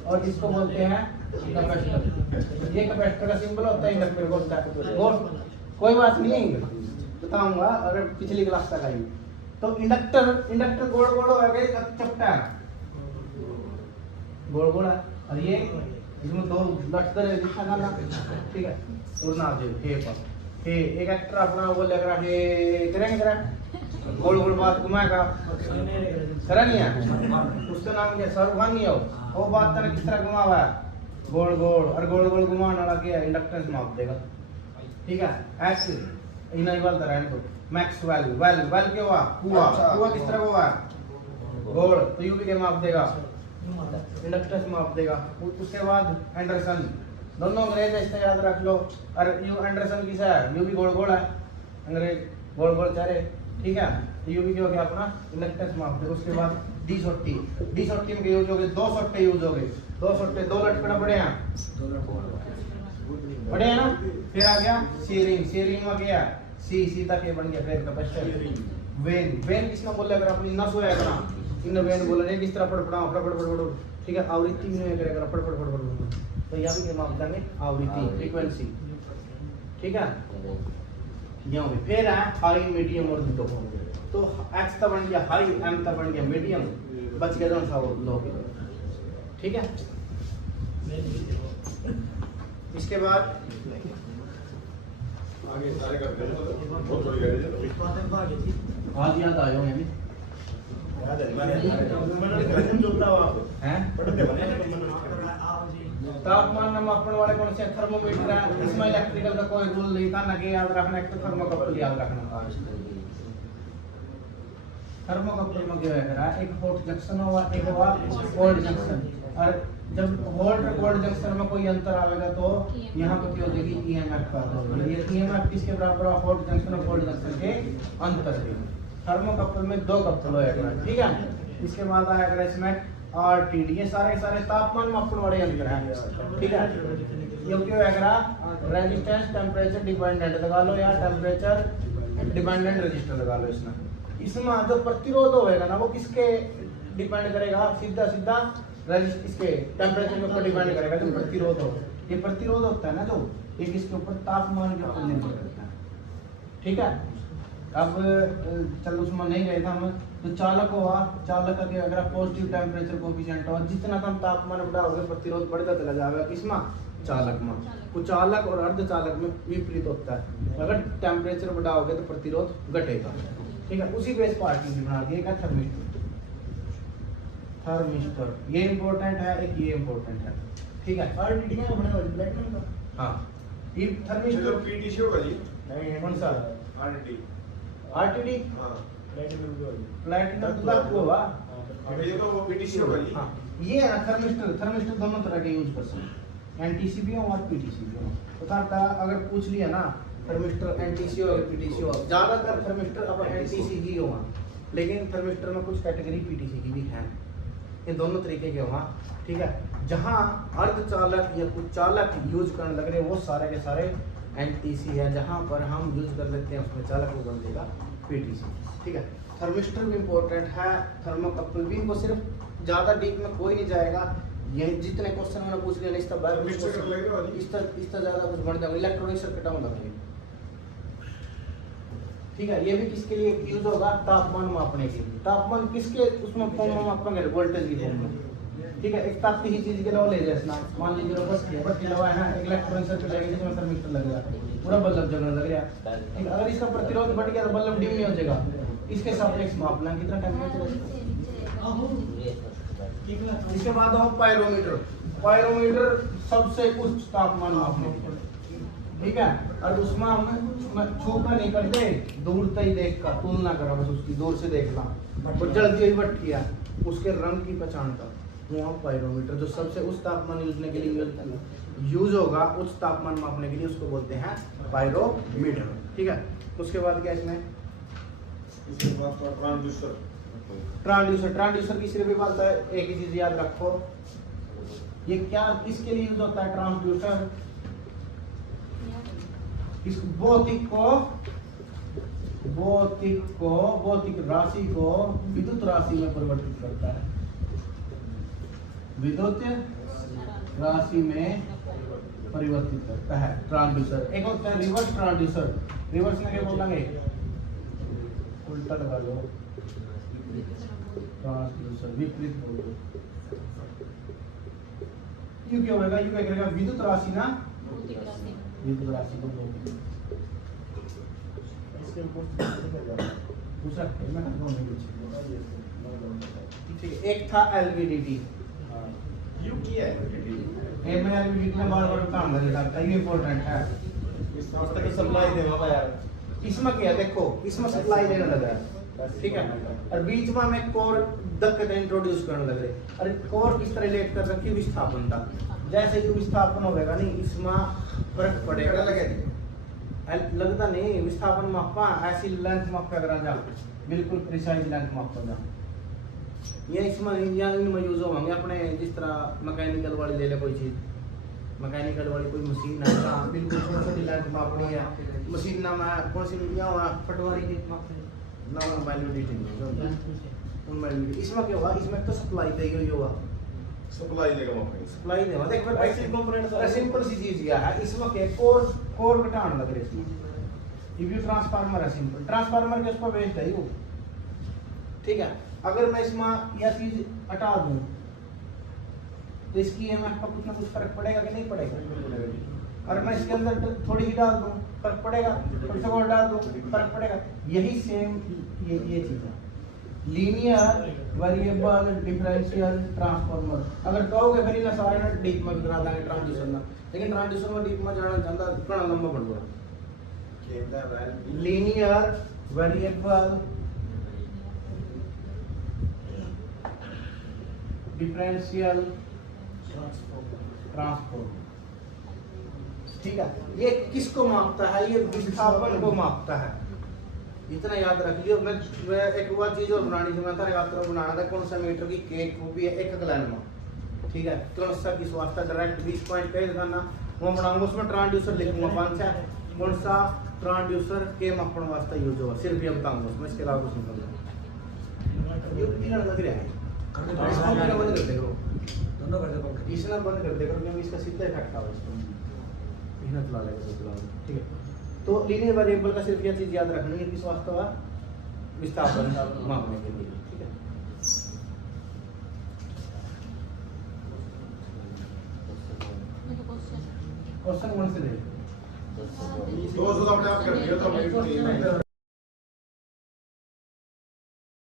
और इसको बोलते हैं कैपेसिटर। ये कैपेसिटर का सिंबल होता है, इंडक्टर को होता है। और कोई बात नहीं है, बताऊंगा अगर पिछली क्लास तक आई तो। इंडक्टर गोल गोल होगा, चपटा है, गोल गोल है, और ये इसमें दो लटकर है, दिखा ना, ठीक है। और ना जो हे पर हे एक एक्टर अपना वो लग रहा है, करेंगे करा गोल गोल बात घुमाएगा, करा नहीं है उसका नाम क्या, सर्वभान नहीं हो वो बात तरह किस तरह घुमा हुआ है, गोल गोल, और गोल गोल घुमाने वाला क्या है, इंडक्टेंस माप देगा, ठीक है। एक्स इना ही बोलता रहने तो। मैक्सवेल वेल वेल क्या हुआ, कुआ, कुआ किस तरह हुआ है, गोल, तो यूवी के माप देगा, इंडक्टेंस माप देगा। उसके बाद एंडरसन, दोनों अंग्रेज ऐसे याद रख लो। और यू एंडरसन किस है, यू भी गोल गोल है, अंग्रेज गोल गोल चारे, ठीक है। तो यू भी क्या हो गया अपना इंडक्टेंस माप देगा। उसके बाद डी सोट्टी, डी सोट्टी में यूज हो गए, दो सोट्टे यूज हो गए, दो सोट्टे, दो लटकड़ा पड़े हैं, पड़े हैं ना। फिर आ गया सीरिंग, सीरिंग में गया सी, सी तक ये बन गया फिर कैपेसिटर। वेन, वेन किसका बोले, अगर अपनी नस होया करना इन वेन बोल रहे किस तरह पड़पड़ा फड़फड़, ठीक है। आवृत्ति में करेगा फड़फड़, तो यहाँ भी माप देंगे आवृत्ति, फ्रीक्वेंसी, ठीक है। यहाँ पे फिर है हाई, मीडियम और लो। तो एक्स तक बन गया हाई, एम तक बन गया मीडियम, बच गया कौन सा लो, ठीक है। इसके बाद आगे सारे करते हैं, बहुत बड़ी गाड़ी है। आज याद आ जाओ मैं याद है मैंने जो था वहां हैं। पढ़ते बने तापमान मापने वाले कौन से थर्मोमीटर है, इसमें इलेक्ट्रिकल का कोई रूल नहीं था ना, कि याद रखना एक तो थर्मोकपल याद रखना था। थर्मोकपल में क्या है, एक हॉट जंक्शन हुआ, एक हुआ कोल्ड जंक्शन। और जब हॉट और कोल्ड जंक्शन में कोई अंतर आएगा तो यहाँ पर क्या हो जाएगी, ईएमएफ का। ये ईएमएफ किसके बराबर है, हॉट जंक्शन और कोल्ड जंक्शन के अंतर के। थर्मोकपल में दो कपल होएगा, ठीक है। इसके बाद आएगा इसमें आरटीडी, ये सारे सारे तापमान मापन वाले यंत्र हैं, ठीक है। ये क्या होएगा, रेजिस्टेंस टेम्परेचर डिपेंडेंट लगा लो या टेम्परेचर डिपेंडेंट रजिस्टर लगा लो। इसमें जो प्रतिरोध होएगा ना वो किसके डिपेंड करेगा, सीधा सीधा इसके टेम्परेचर के ऊपर डिपेंड करेगा। जो प्रतिरोध हो, ये प्रतिरोध होता है ना जो, ये किसके ऊपर, तापमान के ऊपर निर्भर करता है, ठीक है। अब चलो उसमें नहीं गए था हम, तो चालक हुआ, चालक का अगर पॉजिटिव टेम्परेचर कोएफिशिएंट हो, जितना कम तापमान बढ़ाओगे प्रतिरोध बढ़ता चला जाएगा, किसमें, चालक में। कुचालक और अर्धचालक में विपरीत होता है, अगर टेम्परेचर बढ़ाओगे तो प्रतिरोध घटेगा, ठीक है। उसी बेस पर आर्टिकल बना दिया थर्मिस्टर। थर्मिस्टर ये इंपॉर्टेंट है, एक ये इंपॉर्टेंट है, ठीक है। आरटीडी का बना हुआ है प्लेटिनम का। हाँ, ये थर्मिस्टर पीटीसी होगा जी, कौन सा, आरटीडी। आरटीडी हां प्लेटिनम का प्लैटिनम तो लागू होगा। अभी ये तो वो पीटीसी होगा जी। हाँ, ये है ना थर्मिस्टर, थर्मिस्टर दोनों तरह के यूज कर सकते हैं, एनटीसी भी हो और पीटीसी भी हो। तो था अगर पूछ लिया ना थर्मिस्टर एनटीसी हो या पीटीसी हो, ज्यादातर थर्मिस्टर अब एनटीसी ही होगा, लेकिन थर्मिस्टर में कुछ कैटेगरी पीटीसी की भी है। ये दोनों तरीके के होगा, ठीक है। जहाँ अर्धचालक या कुछ चालक यूज करने लग रहे वो सारे के सारे एनटीसी है, जहाँ पर हम यूज कर लेते हैं उसमें चालक को बन देगा पीटीसी, ठीक है। थर्मिस्टर भी इम्पोर्टेंट है, थर्मोकपल भी। इनको सिर्फ ज़्यादा डीप में कोई नहीं जाएगा, ये जितने क्वेश्चन मैंने पूछ लिया इस तरह ज़्यादा कुछ बढ़ जाएगा, इलेक्ट्रॉनिक सर्किट होगा, ठीक है। ये भी किसके लिए यूज होगा, तापमान मापने के लिए। तापमान किसके उसमें फॉर्म में मापेंगे, वोल्टेज की फॉर्म में, ठीक है, एक ताकती ही चीज के लिए ले जाए ना, मान लीजिए बत्ती लगाए हैं, एक इलेक्ट्रॉनिक सर्किट लगेगा जिसमें थर्मिस्टर लग गया, पूरा बल्ब जलने लग गया, ठीक है। अगर इसका प्रतिरोध बढ़ गया तो बल्ब डिम नहीं हो जाएगा। इसके सापेक्ष मापना कितना टेम्परेचर है। इसके बाद हो पायरोमीटर। पायरोमीटर सबसे उच्च तापमान मापने के लिए, ठीक है। और उसमें हम छू कर नहीं करते, दूर से ही देख कर तुलना करो, बस उसकी दूर से देखना, वो जलती हुई भट्टी है उसके रंग की पहचान कर, वो पायरोमीटर जो सबसे उच्च तापमान यूजने के लिए यूज होगा, उच्च तापमान मापने के लिए उसको बोलते हैं पायरोमीटर, ठीक है। उसके बाद क्या इसमें इसके बाद ट्रांसड्यूसर। ट्रांसड्यूसर की सिर्फ बात है, एक ही चीज याद रखो, ये क्या किसके लिए यूज होता है ट्रांसड्यूसर, इस भौतिक राशि को विद्युत राशि में परिवर्तित करता है, विद्युत राशि में परिवर्तित करता है ट्रांसड्यूसर। एक होता है रिवर्स ट्रांसड्यूसर। रिवर्स में क्या बोलेंगे, उल्टा लगा लो, ट्रांसड्यूसर विपरीत बोलो, यू क्या होगा, यू क्या करेगा, विद्युत राशि ना विद्युत राशि को दूसरा ठीक है। एक था एलवीडीटी, यू किया है मैं एलवीडीटी में बार बार काम कर रहा था, ये इंपॉर्टेंट है। इसका तो सप्लाई दे बाबा यार। इसमें क्या देखो, इसमें सप्लाई देने लग रहा है, ठीक है। और बीच में हमें कोर दक्कत इंट्रोड्यूस करने लग रहे, और कोर किस तरह रिलेट कर रखी विस्थापन था, जैसे कि विस्थापन होगा नहीं इसमें फर्क पड़ेगा, लगता नहीं विस्थापन मापा ऐसी लेंथ मापा करा जा, बिल्कुल प्रिसाइज लेंथ मापा जा, ये इसमें इनमें यूज होंगे अपने, जिस तरह मैकेनिकल वाली ले ले कोई चीज, मैकेनिकल वाली कोई मशीन है ना, बिल्कुल छोटी छोटी लेंथ मापनी है, मशीन ना में कौन सी लिया हुआ पटवारी की ना वैल्यूडिटी उन इसमें क्या होगा, इसमें तो सप्लाई देगी हुई होगा, सप्लाई देगा मापने। सप्लाई देगा, देख मैं ऐसी कंपोनेंट सिंपल सी चीज किया है, इसमें क्या कोर घटाने लग रहे इसमें, ये भी ट्रांसफार्मर है, सिंपल ट्रांसफार्मर के उस पर बेस्ड है ये, ठीक है। अगर मैं इसमें यह चीज हटा दूं तो इसकी ईएमएफ पर कुछ ना कुछ फर्क पड़ेगा कि नहीं पड़ेगा, और मैं इसके अंदर थोड़ी ही डाल दूं फर्क पड़ेगा, थोड़ी सा और डाल दूं फर्क पड़ेगा, यही सेम ये चीज है लीनियर वेरिएबल डिफरेंशियल ट्रांसफार्मर। अगर कहोगे फिर इन्हें सारे डीप में करा देंगे ट्रांसड्यूसर में, लेकिन ट्रांसड्यूसर में डीप में जाना चाहता कितना लंबा पड़ गया, लीनियर वेरिएबल डिफरेंशियल ट्रांसफार्मर, ठीक है। ये किसको मापता है, ये विस्थापन को मापता है, इतना याद रख लियो। मैं एक और चीज और बनानी थी, मैं था यात्रा बनाना था, कौन सा मीटर की केक कॉपी है एक लाइन में, ठीक है, कौन सा किस वास्ते डायरेक्ट 20 पॉइंट कह देना वो बनाऊंगा, उसमें ट्रांसड्यूसर लिखूंगा 5 है, कौन सा ट्रांसड्यूसर के मापन वास्ते यूज होगा, सिर्फ ये बताऊंगा उसमें, इसके अलावा कुछ नहीं बताऊंगा। ये क्लियर लग रहा है, इसको मेरा बंद कर देखो, दोनों कर दे पंखे, इसना बंद कर देखो क्योंकि इसका सीधा इफेक्ट आवा इसको, इतना चला लेगा तो चला, ठीक है। तो लीनियर वेरिएबल का सिर्फ यह चीज याद रखनी है, किस वास्ते हुआ, विस्थापन मापने के लिए, ठीक है। क्वेश्चन कौन से दे, 200 अपने आप कर दिया तो